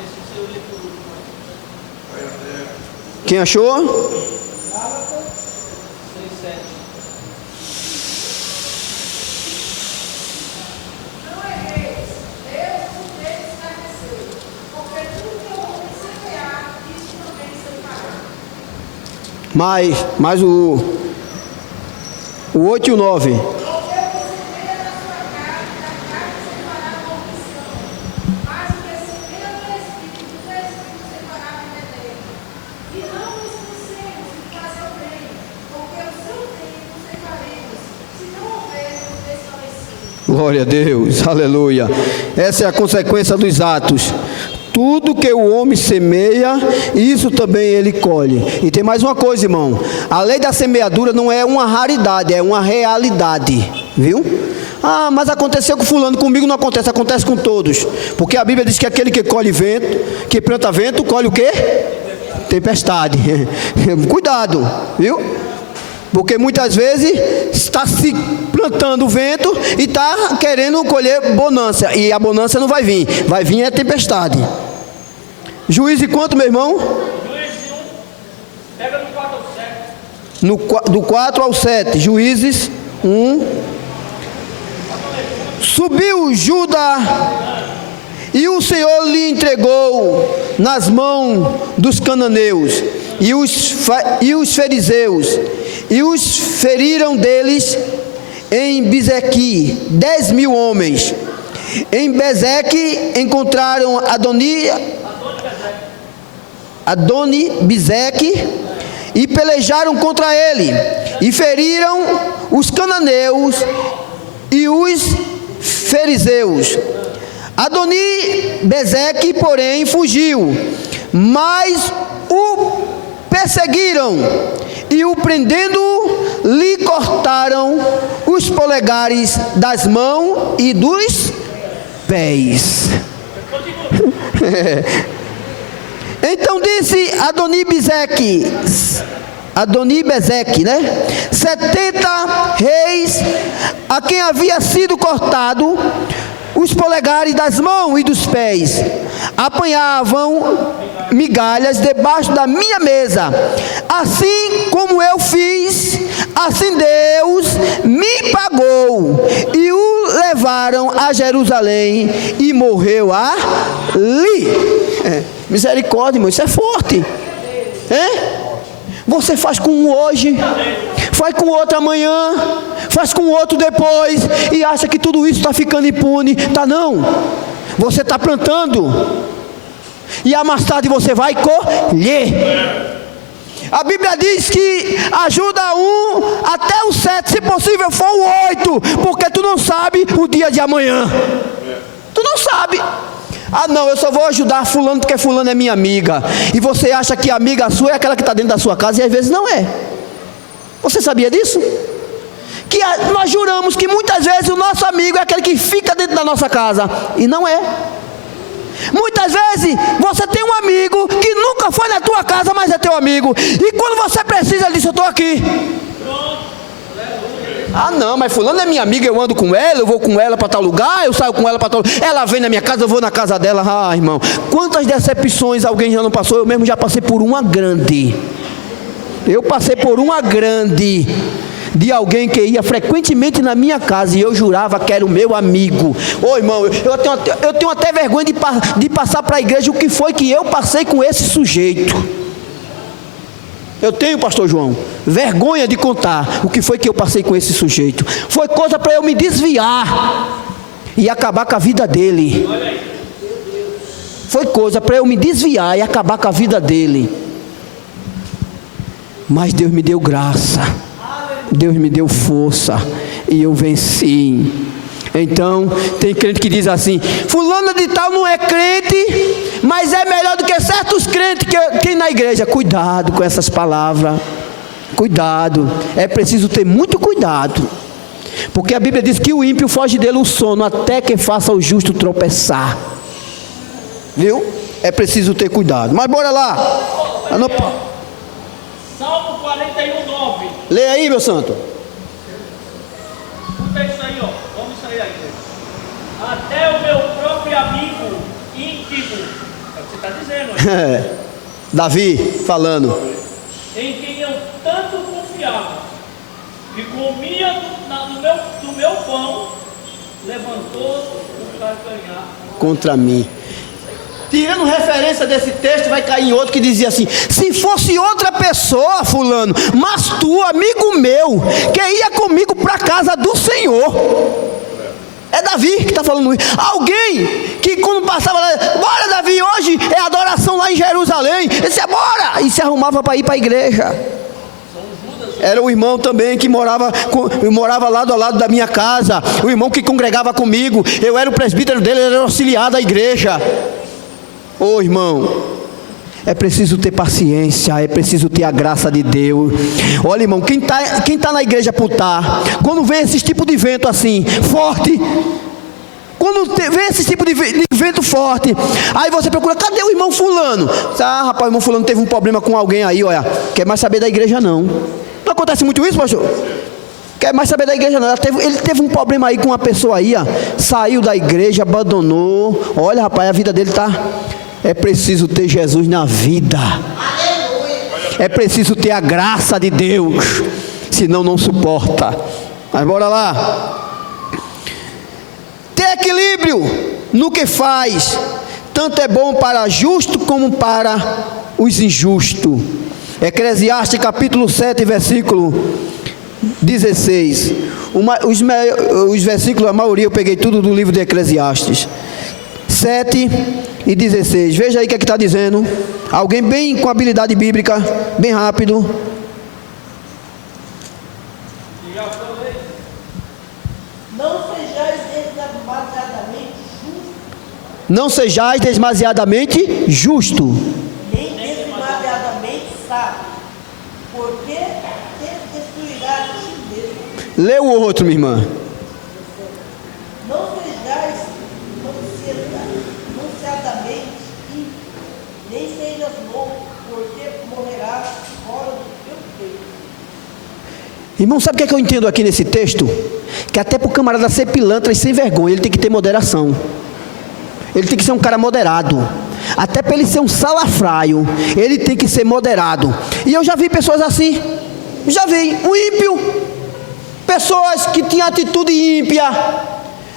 Esse seu livro. Quem achou? 6, 7. Mais o 8 e o 9. Glória a Deus, aleluia. Essa é a consequência dos atos. Tudo que o homem semeia, isso também ele colhe. E tem mais uma coisa, irmão. A lei da semeadura não é uma raridade, é uma realidade. Viu? Ah, mas aconteceu com fulano, comigo não acontece, acontece com todos. Porque a Bíblia diz que aquele que colhe vento, que planta vento, colhe o quê? Tempestade. Cuidado, viu? Porque muitas vezes está se plantando o vento e está querendo colher bonança. E a bonança não vai vir. Vai vir a tempestade. Juízes quanto, meu irmão? Juízes 1. Pega do 4 ao 7. Do 4 ao 7. Juízes 1. Subiu Judá e o Senhor lhe entregou nas mãos dos cananeus e os fariseus. E os feriram deles em Bezequi 10.000 homens. Em Bezeque encontraram Adoni-Bezeque e pelejaram contra ele. E feriram os cananeus e os fariseus. Adoni-Bezeque, porém, fugiu, mas o perseguiram. E o prendendo, lhe cortaram os polegares das mãos e dos pés. Então disse Adoni-Bezeque, né? 70 reis a quem havia sido cortado os polegares das mãos e dos pés apanhavam migalhas debaixo da minha mesa. Assim como eu fiz, assim Deus me pagou. E o levaram a Jerusalém e morreu ali. Misericórdia, irmão, isso é forte. Você faz com um hoje, faz com outro amanhã, faz com outro depois, e acha que tudo isso está ficando impune. Tá não. Você está plantando, e a mais tarde você vai colher. A Bíblia diz que ajuda 1 até o 7, se possível for o 8, porque tu não sabe o dia de amanhã. Tu não sabe. Ah não, eu só vou ajudar fulano porque fulano é minha amiga. E você acha que a amiga sua é aquela que está dentro da sua casa, e às vezes não é. Você sabia disso? Que nós juramos que muitas vezes o nosso amigo é aquele que fica dentro da nossa casa, e não é. Muitas vezes você tem um amigo que nunca foi na tua casa, mas é teu amigo. E quando você precisa, ele diz, eu estou aqui. Ah, não, mas fulano é minha amiga, eu ando com ela, eu vou com ela para tal lugar, eu saio com ela para tal lugar. Ela vem na minha casa, eu vou na casa dela. Ah, irmão, quantas decepções alguém já não passou? Eu mesmo já passei por uma grande. Eu passei por uma grande de alguém que ia frequentemente na minha casa e eu jurava que era o meu amigo. Ô irmão, eu tenho até vergonha de passar para a igreja o que foi que eu passei com esse sujeito. Eu tenho, pastor João, vergonha de contar o que foi que eu passei com esse sujeito. Foi coisa para eu me desviar e acabar com a vida dele. Foi coisa para eu me desviar e acabar com a vida dele. Mas Deus me deu graça, Deus me deu força e eu venci. Então, tem crente que diz assim: fulano de tal não é crente, mas é melhor do que certos crentes que tem na igreja. Cuidado com essas palavras. Cuidado. É preciso ter muito cuidado. Porque a Bíblia diz que o ímpio foge dele o sono, até que faça o justo tropeçar. Viu? É preciso ter cuidado. Mas bora lá. Salmo 41:9. Lê aí, meu santo. Escuta isso aí, ó. Vamos sair aí. Até o meu próprio amigo íntimo, é o que você está dizendo, hein? Davi falando. Em quem eu tanto confiava, que comia do meu pão, levantou o calcanhar Contra mim. Tirando referência desse texto, vai cair em outro que dizia assim: se fosse outra pessoa, fulano, mas tu, amigo meu, que ia comigo para a casa do Senhor. É Davi que está falando isso. Alguém que quando passava lá, bora Davi, hoje é adoração lá em Jerusalém. Ele disse, bora! E se arrumava para ir para a igreja. Era o irmão também que morava lado a lado da minha casa. O irmão que congregava comigo. Eu era o presbítero dele, ele era o auxiliar da igreja. Ô irmão, é preciso ter paciência, é preciso ter a graça de Deus. Olha, irmão, quem tá na igreja por estar, quando vem esse tipo de vento assim, forte, quando vem esse tipo de vento forte, aí você procura, cadê o irmão fulano? Ah, rapaz, o irmão fulano teve um problema com alguém aí, olha, quer mais saber da igreja não. Não acontece muito isso, pastor? Quer mais saber da igreja não. Ele teve um problema aí com uma pessoa aí, ó, saiu da igreja, abandonou. Olha, rapaz, a vida dele tá... É preciso ter Jesus na vida. É preciso ter a graça de Deus, senão não suporta. Mas bora lá. Ter equilíbrio no que faz, tanto é bom para justo como para os injustos. Eclesiastes capítulo 7, versículo 16. Os versículos, a maioria eu peguei tudo do livro de Eclesiastes 7 e 16. Veja aí o que é que está dizendo. Alguém bem com habilidade bíblica, bem rápido. Não sejais demasiadamente justo, Não sejais demasiadamente justo, nem demasiadamente sábio, porque destruirás a ti mesmo. lê o outro, minha irmã. Não sejais manciadamente ímpio, nem sejas louco, porque morrerás fora do teu peito. Irmão, sabe o que é que eu entendo aqui nesse texto? Que até para o camarada ser pilantra e sem vergonha, ele tem que ter moderação. Ele tem que ser um cara moderado. Até para ele ser um salafraio, ele tem que ser moderado. E eu já vi pessoas assim. Já vi, um ímpio. Pessoas que tinham atitude ímpia.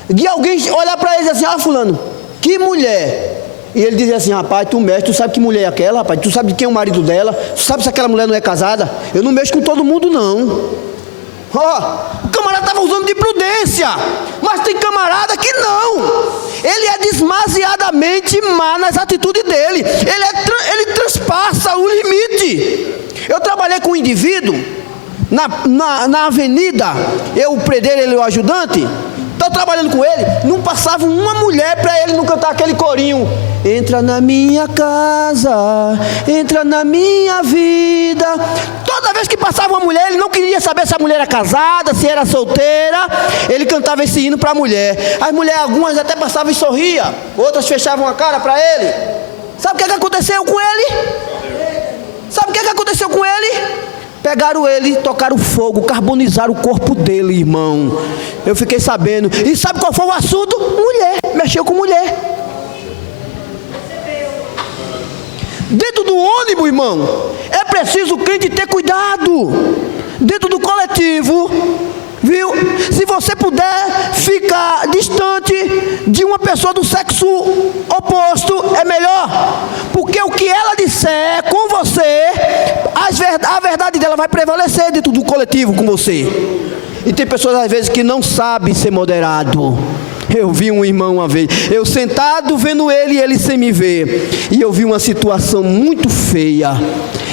De alguém olhar para eles assim, fulano, que mulher. E ele dizia assim, rapaz, tu mexe, tu sabe que mulher é aquela, rapaz, tu sabe de quem é o marido dela, tu sabe se aquela mulher não é casada. Eu não mexo com todo mundo não. O camarada estava usando de prudência, mas tem camarada que não. Ele é demasiadamente má nas atitudes dele. Ele transpassa o limite. Eu trabalhei com um indivíduo na avenida, eu o predeiro, ele o ajudante. Estou trabalhando com ele, não passava uma mulher para ele não cantar aquele corinho. Entra na minha casa, entra na minha vida. Toda vez que passava uma mulher, ele não queria saber se a mulher era casada, se era solteira. Ele cantava esse hino para a mulher. As mulheres, algumas até passavam e sorriam, outras fechavam a cara para ele. Sabe o que aconteceu com ele? Sabe o que aconteceu com ele? Pegaram ele, tocaram fogo, carbonizaram o corpo dele, irmão. Eu fiquei sabendo. E sabe qual foi o assunto? Mulher, mexeu com mulher. Dentro do ônibus, irmão, é preciso o crente ter cuidado. Dentro do coletivo, viu? Se você puder ficar distante de uma pessoa do sexo oposto, é melhor. Porque o que ela disser com você, a verdade dela vai prevalecer dentro do coletivo com você. E tem pessoas às vezes que não sabem ser moderado. Eu vi um irmão uma vez, eu sentado vendo ele e ele sem me ver, e eu vi uma situação muito feia,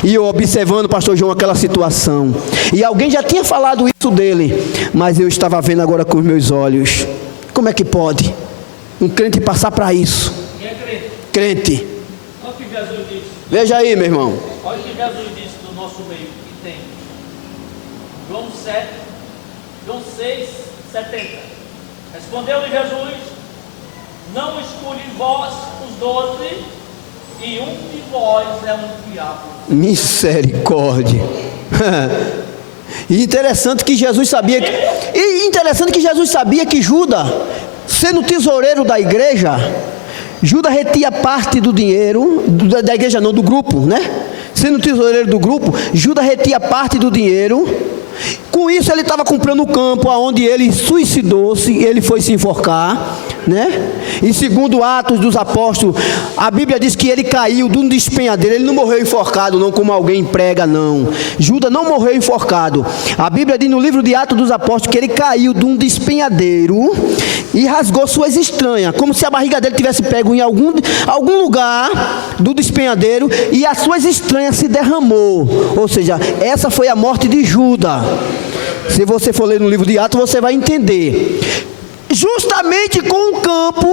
e eu observando, pastor João, aquela situação, e alguém já tinha falado isso dele, mas eu estava vendo agora com os meus olhos. Como é que pode um crente passar para isso? Quem é crente? Crente. Olha o que Jesus disse. Veja aí, meu irmão. Olha o que Jesus disse no nosso meio, que tem João 7, João 6, 70. Respondeu-lhe Jesus: não escolhi vós os 12, e um de vós é um diabo. Misericórdia. E interessante que Jesus sabia que Judas, sendo tesoureiro da igreja, Judas retia parte do dinheiro, da igreja não, do grupo, né? Sendo tesoureiro do grupo, Judas retia parte do dinheiro. Com isso ele estava comprando o campo aonde ele suicidou-se, ele foi se enforcar, né? E segundo Atos dos Apóstolos, a Bíblia diz que ele caiu de um despenhadeiro. Ele não morreu enforcado não, como alguém prega não. Judas não morreu enforcado. A Bíblia diz no livro de Atos dos Apóstolos que ele caiu de um despenhadeiro e rasgou suas entranhas, como se a barriga dele tivesse pego em algum lugar do despenhadeiro e as suas entranhas se derramou. Ou seja, essa foi a morte de Judas. Se você for ler no livro de Atos, você vai entender. Justamente com um campo,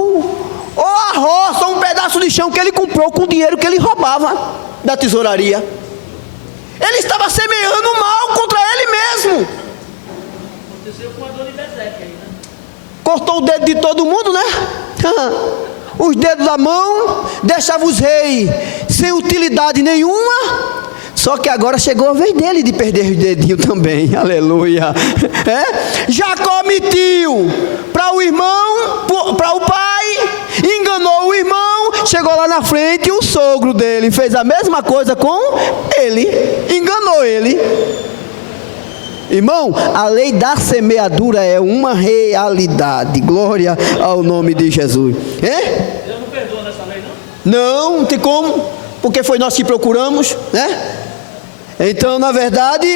ou a roça, ou um pedaço de chão que ele comprou com o dinheiro que ele roubava da tesouraria. Ele estava semeando mal contra ele mesmo. Aconteceu com a dona Bezeque aí, né? Cortou o dedo de todo mundo, né? Os dedos da mão, deixava os reis sem utilidade nenhuma. Só que agora chegou a vez dele de perder os dedinhos também, aleluia. Jacó mentiu para o irmão, para o pai, enganou o irmão, chegou lá na frente e o sogro dele fez a mesma coisa com ele, enganou ele. Irmão, a lei da semeadura é uma realidade, glória ao nome de Jesus. Deus não perdoa nessa lei, não? Não tem como, porque foi nós que procuramos, né? Então, na verdade,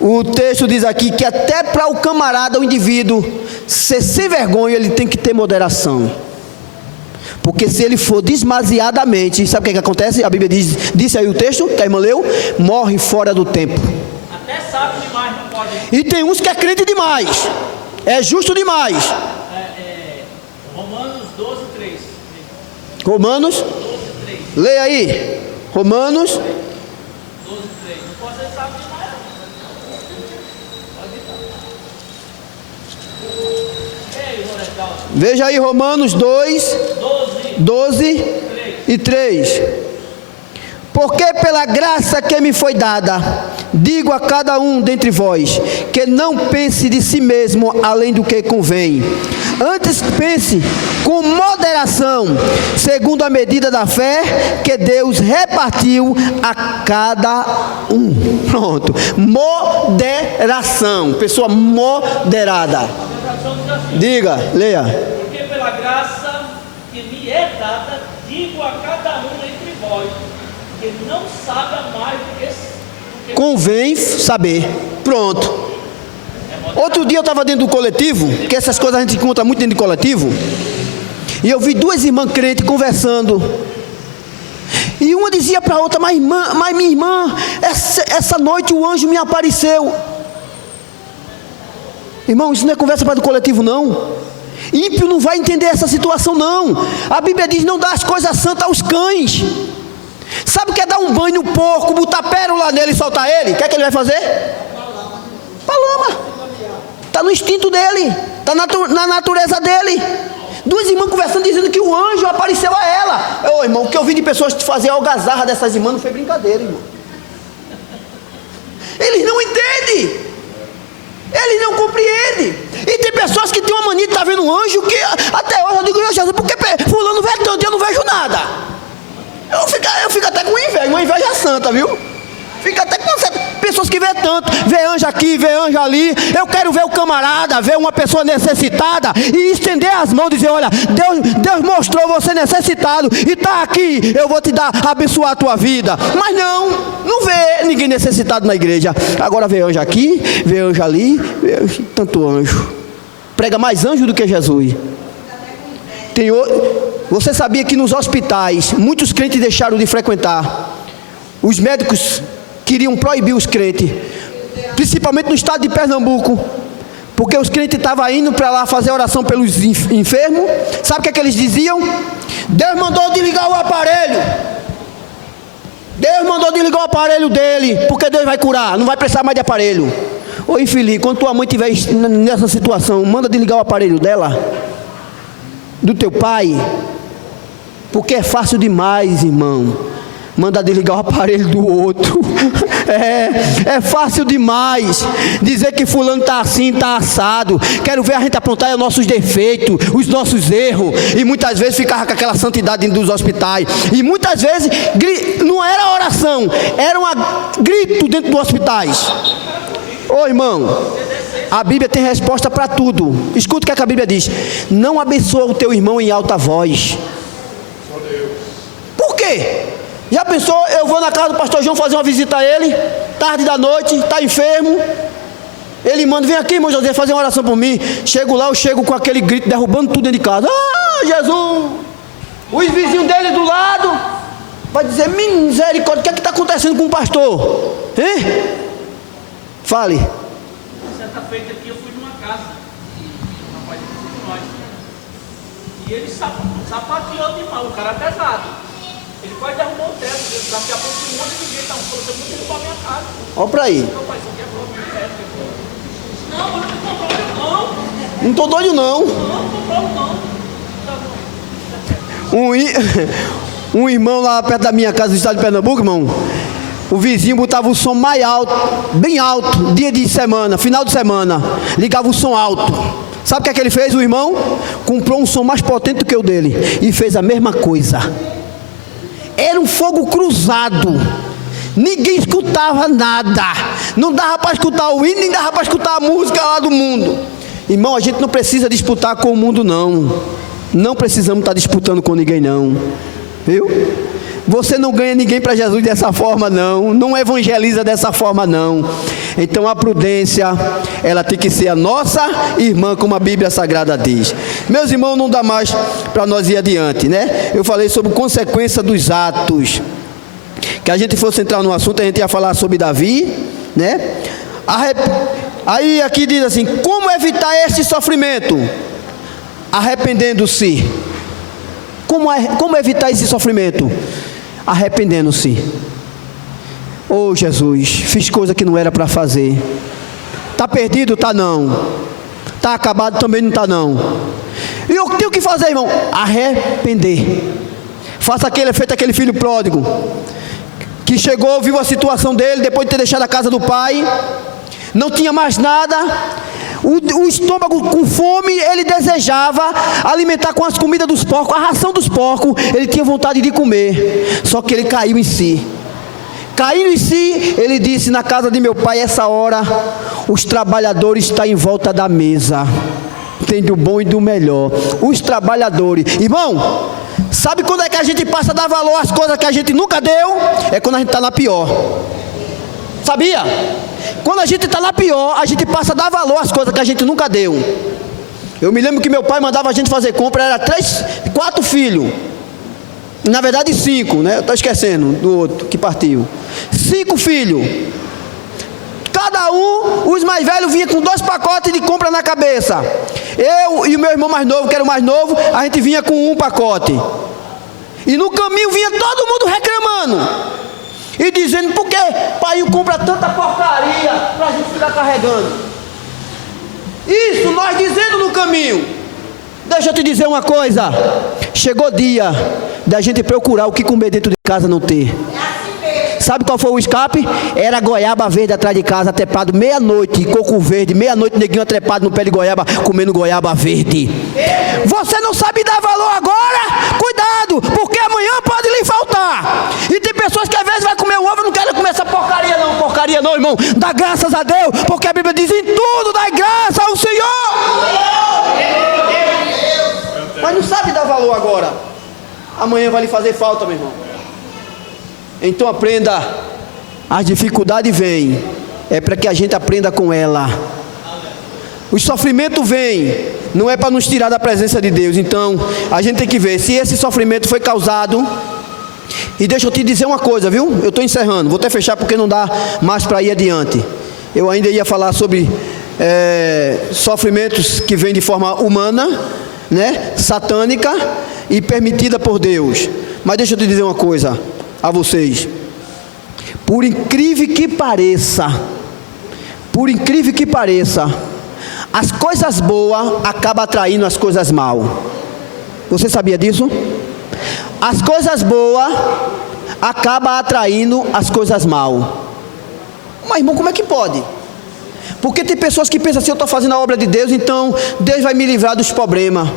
o texto diz aqui que até para o camarada, o indivíduo, ser sem vergonha, ele tem que ter moderação. Porque se ele for demasiadamente, sabe o que acontece? A Bíblia disse aí o texto, que a irmã leu, morre fora do tempo. Até sabe demais, não pode. E tem uns que é crente demais, é justo demais. Romanos 12, 3. Romanos, 12, 3. leia aí, Romanos 12, 3. Não pode ser sabe demais. Pode ir. Ei, Loretal. veja aí Romanos 2, 12 e 3. Porque pela graça que me foi dada, digo a cada um dentre vós, que não pense de si mesmo além do que convém. Antes pense com moderação, segundo a medida da fé que Deus repartiu a cada um. Pronto. Moderação. Pessoa moderada. Diga, leia. Porque pela graça que me é dada, digo a cada um entre vós, que não saiba mais do que convém saber. Pronto. Outro dia eu estava dentro do coletivo, que essas coisas a gente encontra muito dentro de coletivo, e eu vi duas irmãs crentes conversando. E uma dizia para a outra: mas minha irmã, essa noite o anjo me apareceu. Irmão, isso não é conversa para do coletivo não. Ímpio não vai entender essa situação não. A Bíblia diz: não dá as coisas santas aos cães. Sabe o que é dar um banho no porco, botar pérola nele e soltar ele? O que é que ele vai fazer? Palama. Está no instinto dele, está na natureza dele. Duas irmãs conversando, dizendo que o anjo apareceu a ela. Ô irmão, o que eu vi de pessoas fazer algazarra dessas irmãs não foi brincadeira, irmão. Eles não entendem. Eles não compreendem. E tem pessoas que têm uma mania de estar vendo um anjo, que até hoje eu digo, Jesus, por que fulano vê tanto e eu não vejo nada? Eu fico até com inveja, uma inveja santa, viu? Fica até com pessoas que vê tanto, vê anjo aqui, vê anjo ali. Eu quero ver o camarada, ver uma pessoa necessitada e estender as mãos e dizer, olha, Deus mostrou você necessitado e está aqui, eu vou te dar, abençoar a tua vida. Mas não vê ninguém necessitado na igreja. Agora vê anjo aqui, vê anjo ali, vê tanto anjo. Prega mais anjo do que Jesus. Você sabia que nos hospitais muitos crentes deixaram de frequentar? Os médicos queriam proibir os crentes, principalmente no estado de Pernambuco, porque os crentes estavam indo para lá fazer oração pelos enfermos. Sabe o que eles diziam? Deus mandou desligar o aparelho. Deus mandou desligar o aparelho dele, porque Deus vai curar, não vai precisar mais de aparelho. Ô infeliz, quando tua mãe estiver nessa situação, manda desligar o aparelho dela, do teu pai, porque é fácil demais, irmão. Manda desligar o aparelho do outro. É fácil demais dizer que fulano está assim, está assado. Quero ver a gente aprontar os nossos defeitos, os nossos erros. E muitas vezes ficava com aquela santidade dos hospitais. E muitas vezes não era oração, era um grito dentro dos hospitais. Ô irmão, a Bíblia tem resposta para tudo. Escuta o que a Bíblia diz: não abençoa o teu irmão em alta voz. Por quê? Já pensou, eu vou na casa do pastor João fazer uma visita a ele, tarde da noite, está enfermo. Ele manda, vem aqui, irmão José, fazer uma oração por mim. Chego lá, eu chego com aquele grito, derrubando tudo dentro de casa. Ah, Jesus! Os vizinhos dele do lado vai dizer, misericórdia, o que é que está acontecendo com o pastor? Hein? Fale. Certa feita aqui eu fui numa casa, um rapaz de nós, e ele sapateou demais, o cara é pesado. Ele quase derrubou o teto, daqui a pouco um monte de gente está muito derrubar a minha casa. Olha para aí. Meu pai, isso aqui é problema de não, eu não estou doido não. Não estou doido não. Não estou doido não. Um irmão lá perto da minha casa, do estado de Pernambuco, irmão, o vizinho botava o som mais alto, bem alto, dia de semana, final de semana, ligava o som alto. Sabe o que ele fez, o irmão? Comprou um som mais potente do que o dele e fez a mesma coisa. Era um fogo cruzado, ninguém escutava nada, não dava para escutar o hino, nem dava para escutar a música lá do mundo. Irmão, a gente não precisa disputar com o mundo não precisamos estar disputando com ninguém não, viu? Você não ganha ninguém para Jesus dessa forma não evangeliza dessa forma não. Então a prudência, ela tem que ser a nossa irmã, como a Bíblia Sagrada diz. Meus irmãos, não dá mais para nós ir adiante, né? Eu falei sobre consequência dos atos. Que a gente fosse entrar no assunto, a gente ia falar sobre Davi, né? Aí aqui diz assim, como evitar este sofrimento? Arrependendo-se. Como evitar esse sofrimento? Arrependendo-se. Oh Jesus, fiz coisa que não era para fazer. Está perdido? Tá não. Está acabado? Também não está não. E eu tenho que fazer, irmão? Arrepender. Faça feito aquele filho pródigo, que chegou, viu a situação dele, depois de ter deixado a casa do pai, não tinha mais nada, o estômago com fome, ele desejava alimentar com as comidas dos porcos, a ração dos porcos, ele tinha vontade de comer, só que ele caiu em si. Caindo em si, ele disse, na casa de meu pai, essa hora, os trabalhadores estão em volta da mesa, tem do bom e do melhor. Os trabalhadores, irmão, sabe quando é que a gente passa a dar valor às coisas que a gente nunca deu? É quando a gente está na pior. Sabia? Quando a gente está na pior, a gente passa a dar valor às coisas que a gente nunca deu. Eu me lembro que meu pai mandava a gente fazer compra, era 4 filhos. Na verdade 5, né? Eu estou esquecendo do outro que partiu. 5 filhos. Cada um, os mais velhos vinham com 2 pacotes de compra na cabeça. Eu e o meu irmão mais novo, que era o mais novo, a gente vinha com 1 pacote. E no caminho vinha todo mundo reclamando. E dizendo, por que pai compra tanta porcaria para a gente ficar carregando? Isso nós dizendo no caminho. Deixa eu te dizer uma coisa. Chegou o dia da gente procurar o que comer dentro de casa não ter. Sabe qual foi o escape? Era goiaba verde atrás de casa, trepado meia-noite, coco verde, meia-noite, neguinho trepado no pé de goiaba, comendo goiaba verde. Você não sabe dar valor agora? Cuidado, porque amanhã pode lhe faltar. E tem pessoas que às vezes vai comer o ovo e não querem comer essa porcaria não, irmão. Dá graças a Deus, porque a Bíblia diz: em tudo dá graça ao Senhor. Mas não sabe dar valor agora, amanhã vai lhe fazer falta, meu irmão. Então aprenda, as dificuldades vêm, é para que a gente aprenda com ela. O sofrimento vem, não é para nos tirar da presença de Deus. Então a gente tem que ver se esse sofrimento foi causado. E deixa eu te dizer uma coisa, viu? Eu estou encerrando, vou até fechar porque não dá mais para ir adiante. Eu ainda ia falar sobre sofrimentos que vêm de forma humana, né? Satânica e permitida por Deus. Mas deixa eu te dizer uma coisa a vocês. Por incrível que pareça, as coisas boas acabam atraindo as coisas mal. Você sabia disso? As coisas boas acabam atraindo as coisas mal. Mas irmão, como é que pode? Porque tem pessoas que pensam assim: eu estou fazendo a obra de Deus, então Deus vai me livrar dos problemas.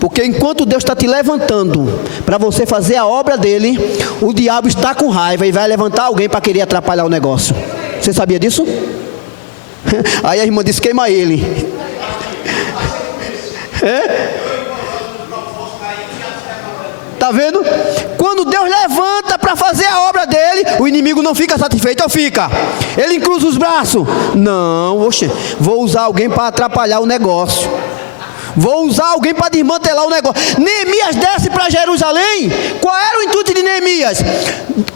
Porque enquanto Deus está te levantando para você fazer a obra dele, o diabo está com raiva e vai levantar alguém para querer atrapalhar o negócio. Você sabia disso? Aí a irmã disse: queima ele. Tá vendo? Quando Deus levanta para fazer a obra dele, o inimigo não fica satisfeito, ou fica? Ele cruza os braços. Não, oxe, vou usar alguém para atrapalhar o negócio. Vou usar alguém para desmantelar o negócio. Neemias desce para Jerusalém. Qual era o intuito de Neemias?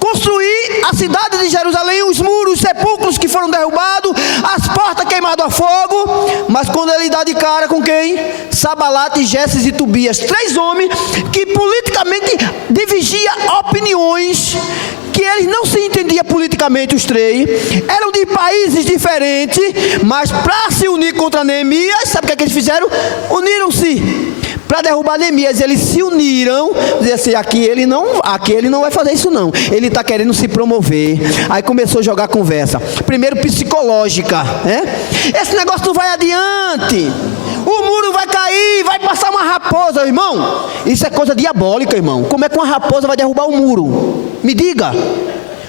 Construir a cidade de Jerusalém, os muros, os sepulcros que foram derrubados, as portas queimadas a fogo. Mas quando ele dá de cara com quem? Sabalate, Gesses e Tobias, 3 homens que politicamente dividiam opiniões, que eles não se entendiam politicamente, os 3, eram de países diferentes, mas para se unir contra Neemias, sabe o que eles fizeram? Uniram-se para derrubar Neemias. Eles se uniram, dizer assim: aqui ele não vai fazer isso não, ele está querendo se promover. Aí começou a jogar conversa, primeiro psicológica, né? Esse negócio não vai adiante, o muro vai cair, vai passar uma raposa. Irmão, isso é coisa diabólica, irmão. Como é que uma raposa vai derrubar o muro? Me diga.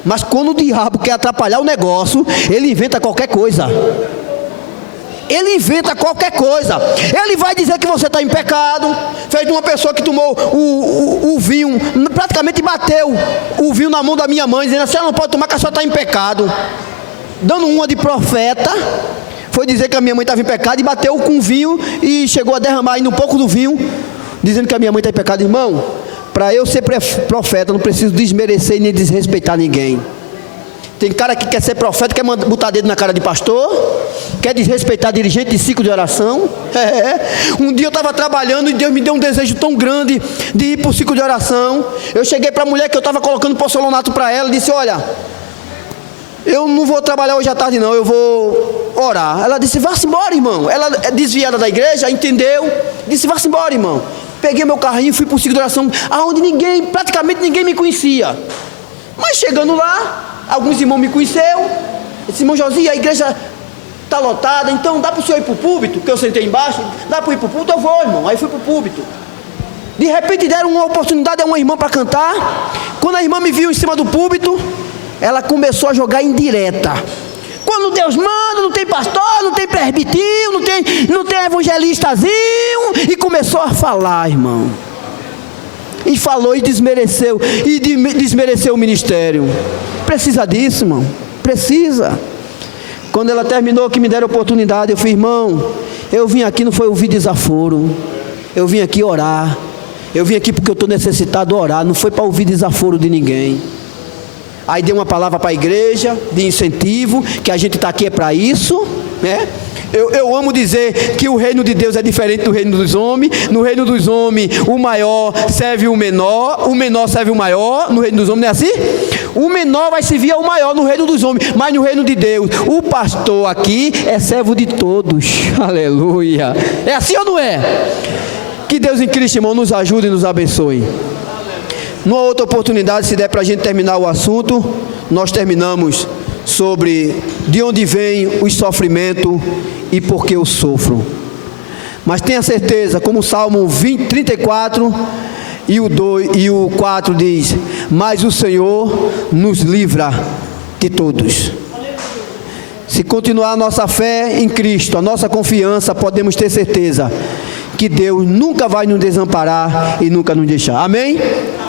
Mas quando o diabo quer atrapalhar o negócio, ele inventa qualquer coisa. Ele vai dizer que você está em pecado. Fez de uma pessoa que tomou o vinho, praticamente bateu o vinho na mão da minha mãe, dizendo assim: ela não pode tomar, que a senhora está em pecado. Dando uma de profeta, foi dizer que a minha mãe estava em pecado e bateu com vinho e chegou a derramar ainda um pouco do vinho, dizendo que a minha mãe está em pecado. Irmão, para eu ser profeta, não preciso desmerecer nem desrespeitar ninguém. Tem cara que quer ser profeta, quer botar dedo na cara de pastor, quer desrespeitar dirigente de ciclo de oração. Um dia eu estava trabalhando e Deus me deu um desejo tão grande de ir para o ciclo de oração. Eu cheguei para a mulher que eu estava colocando porcelanato para ela e disse: olha, eu não vou trabalhar hoje à tarde não, eu vou orar. Ela disse: vá-se embora, irmão. Ela é desviada da igreja, entendeu? Disse: vá-se embora, irmão. Peguei meu carrinho e fui para o ciclo de oração, aonde praticamente ninguém me conhecia. Mas chegando lá, alguns irmãos me conheceram. Disse: irmão Josia, a igreja está lotada, então dá para o senhor ir para o púlpito? Que eu sentei embaixo. Dá para ir para o púlpito? Eu vou, irmão. Aí fui para o púlpito. De repente deram uma oportunidade a uma irmã para cantar. Quando a irmã me viu em cima do púlpito, ela começou a jogar indireta. Quando Deus manda, não tem pastor, não tem presbitinho, não tem evangelistazinho. E começou a falar, irmão. E falou e desmereceu o ministério. Precisa disso, irmão. Precisa. Quando ela terminou, que me deram oportunidade, eu falei: irmão, eu vim aqui não foi ouvir desaforo, eu vim aqui orar. Eu vim aqui porque eu estou necessitado de orar, não foi para ouvir desaforo de ninguém. Aí dei uma palavra para a igreja de incentivo, que a gente está aqui é para isso, né? Eu amo dizer que o reino de Deus é diferente do reino dos homens. No reino dos homens, o maior serve o menor serve o maior. No reino dos homens não é assim? O menor vai servir ao maior no reino dos homens, mas no reino de Deus, o pastor aqui é servo de todos. Aleluia. É assim ou não é? Que Deus em Cristo, irmão, nos ajude e nos abençoe. Numa outra oportunidade, se der para a gente terminar o assunto, nós terminamos sobre de onde vem o sofrimento e por que eu sofro. Mas tenha certeza, como o Salmo 34 e o 4 diz: mas o Senhor nos livra de todos. Se continuar a nossa fé em Cristo, a nossa confiança, podemos ter certeza que Deus nunca vai nos desamparar e nunca nos deixar. Amém?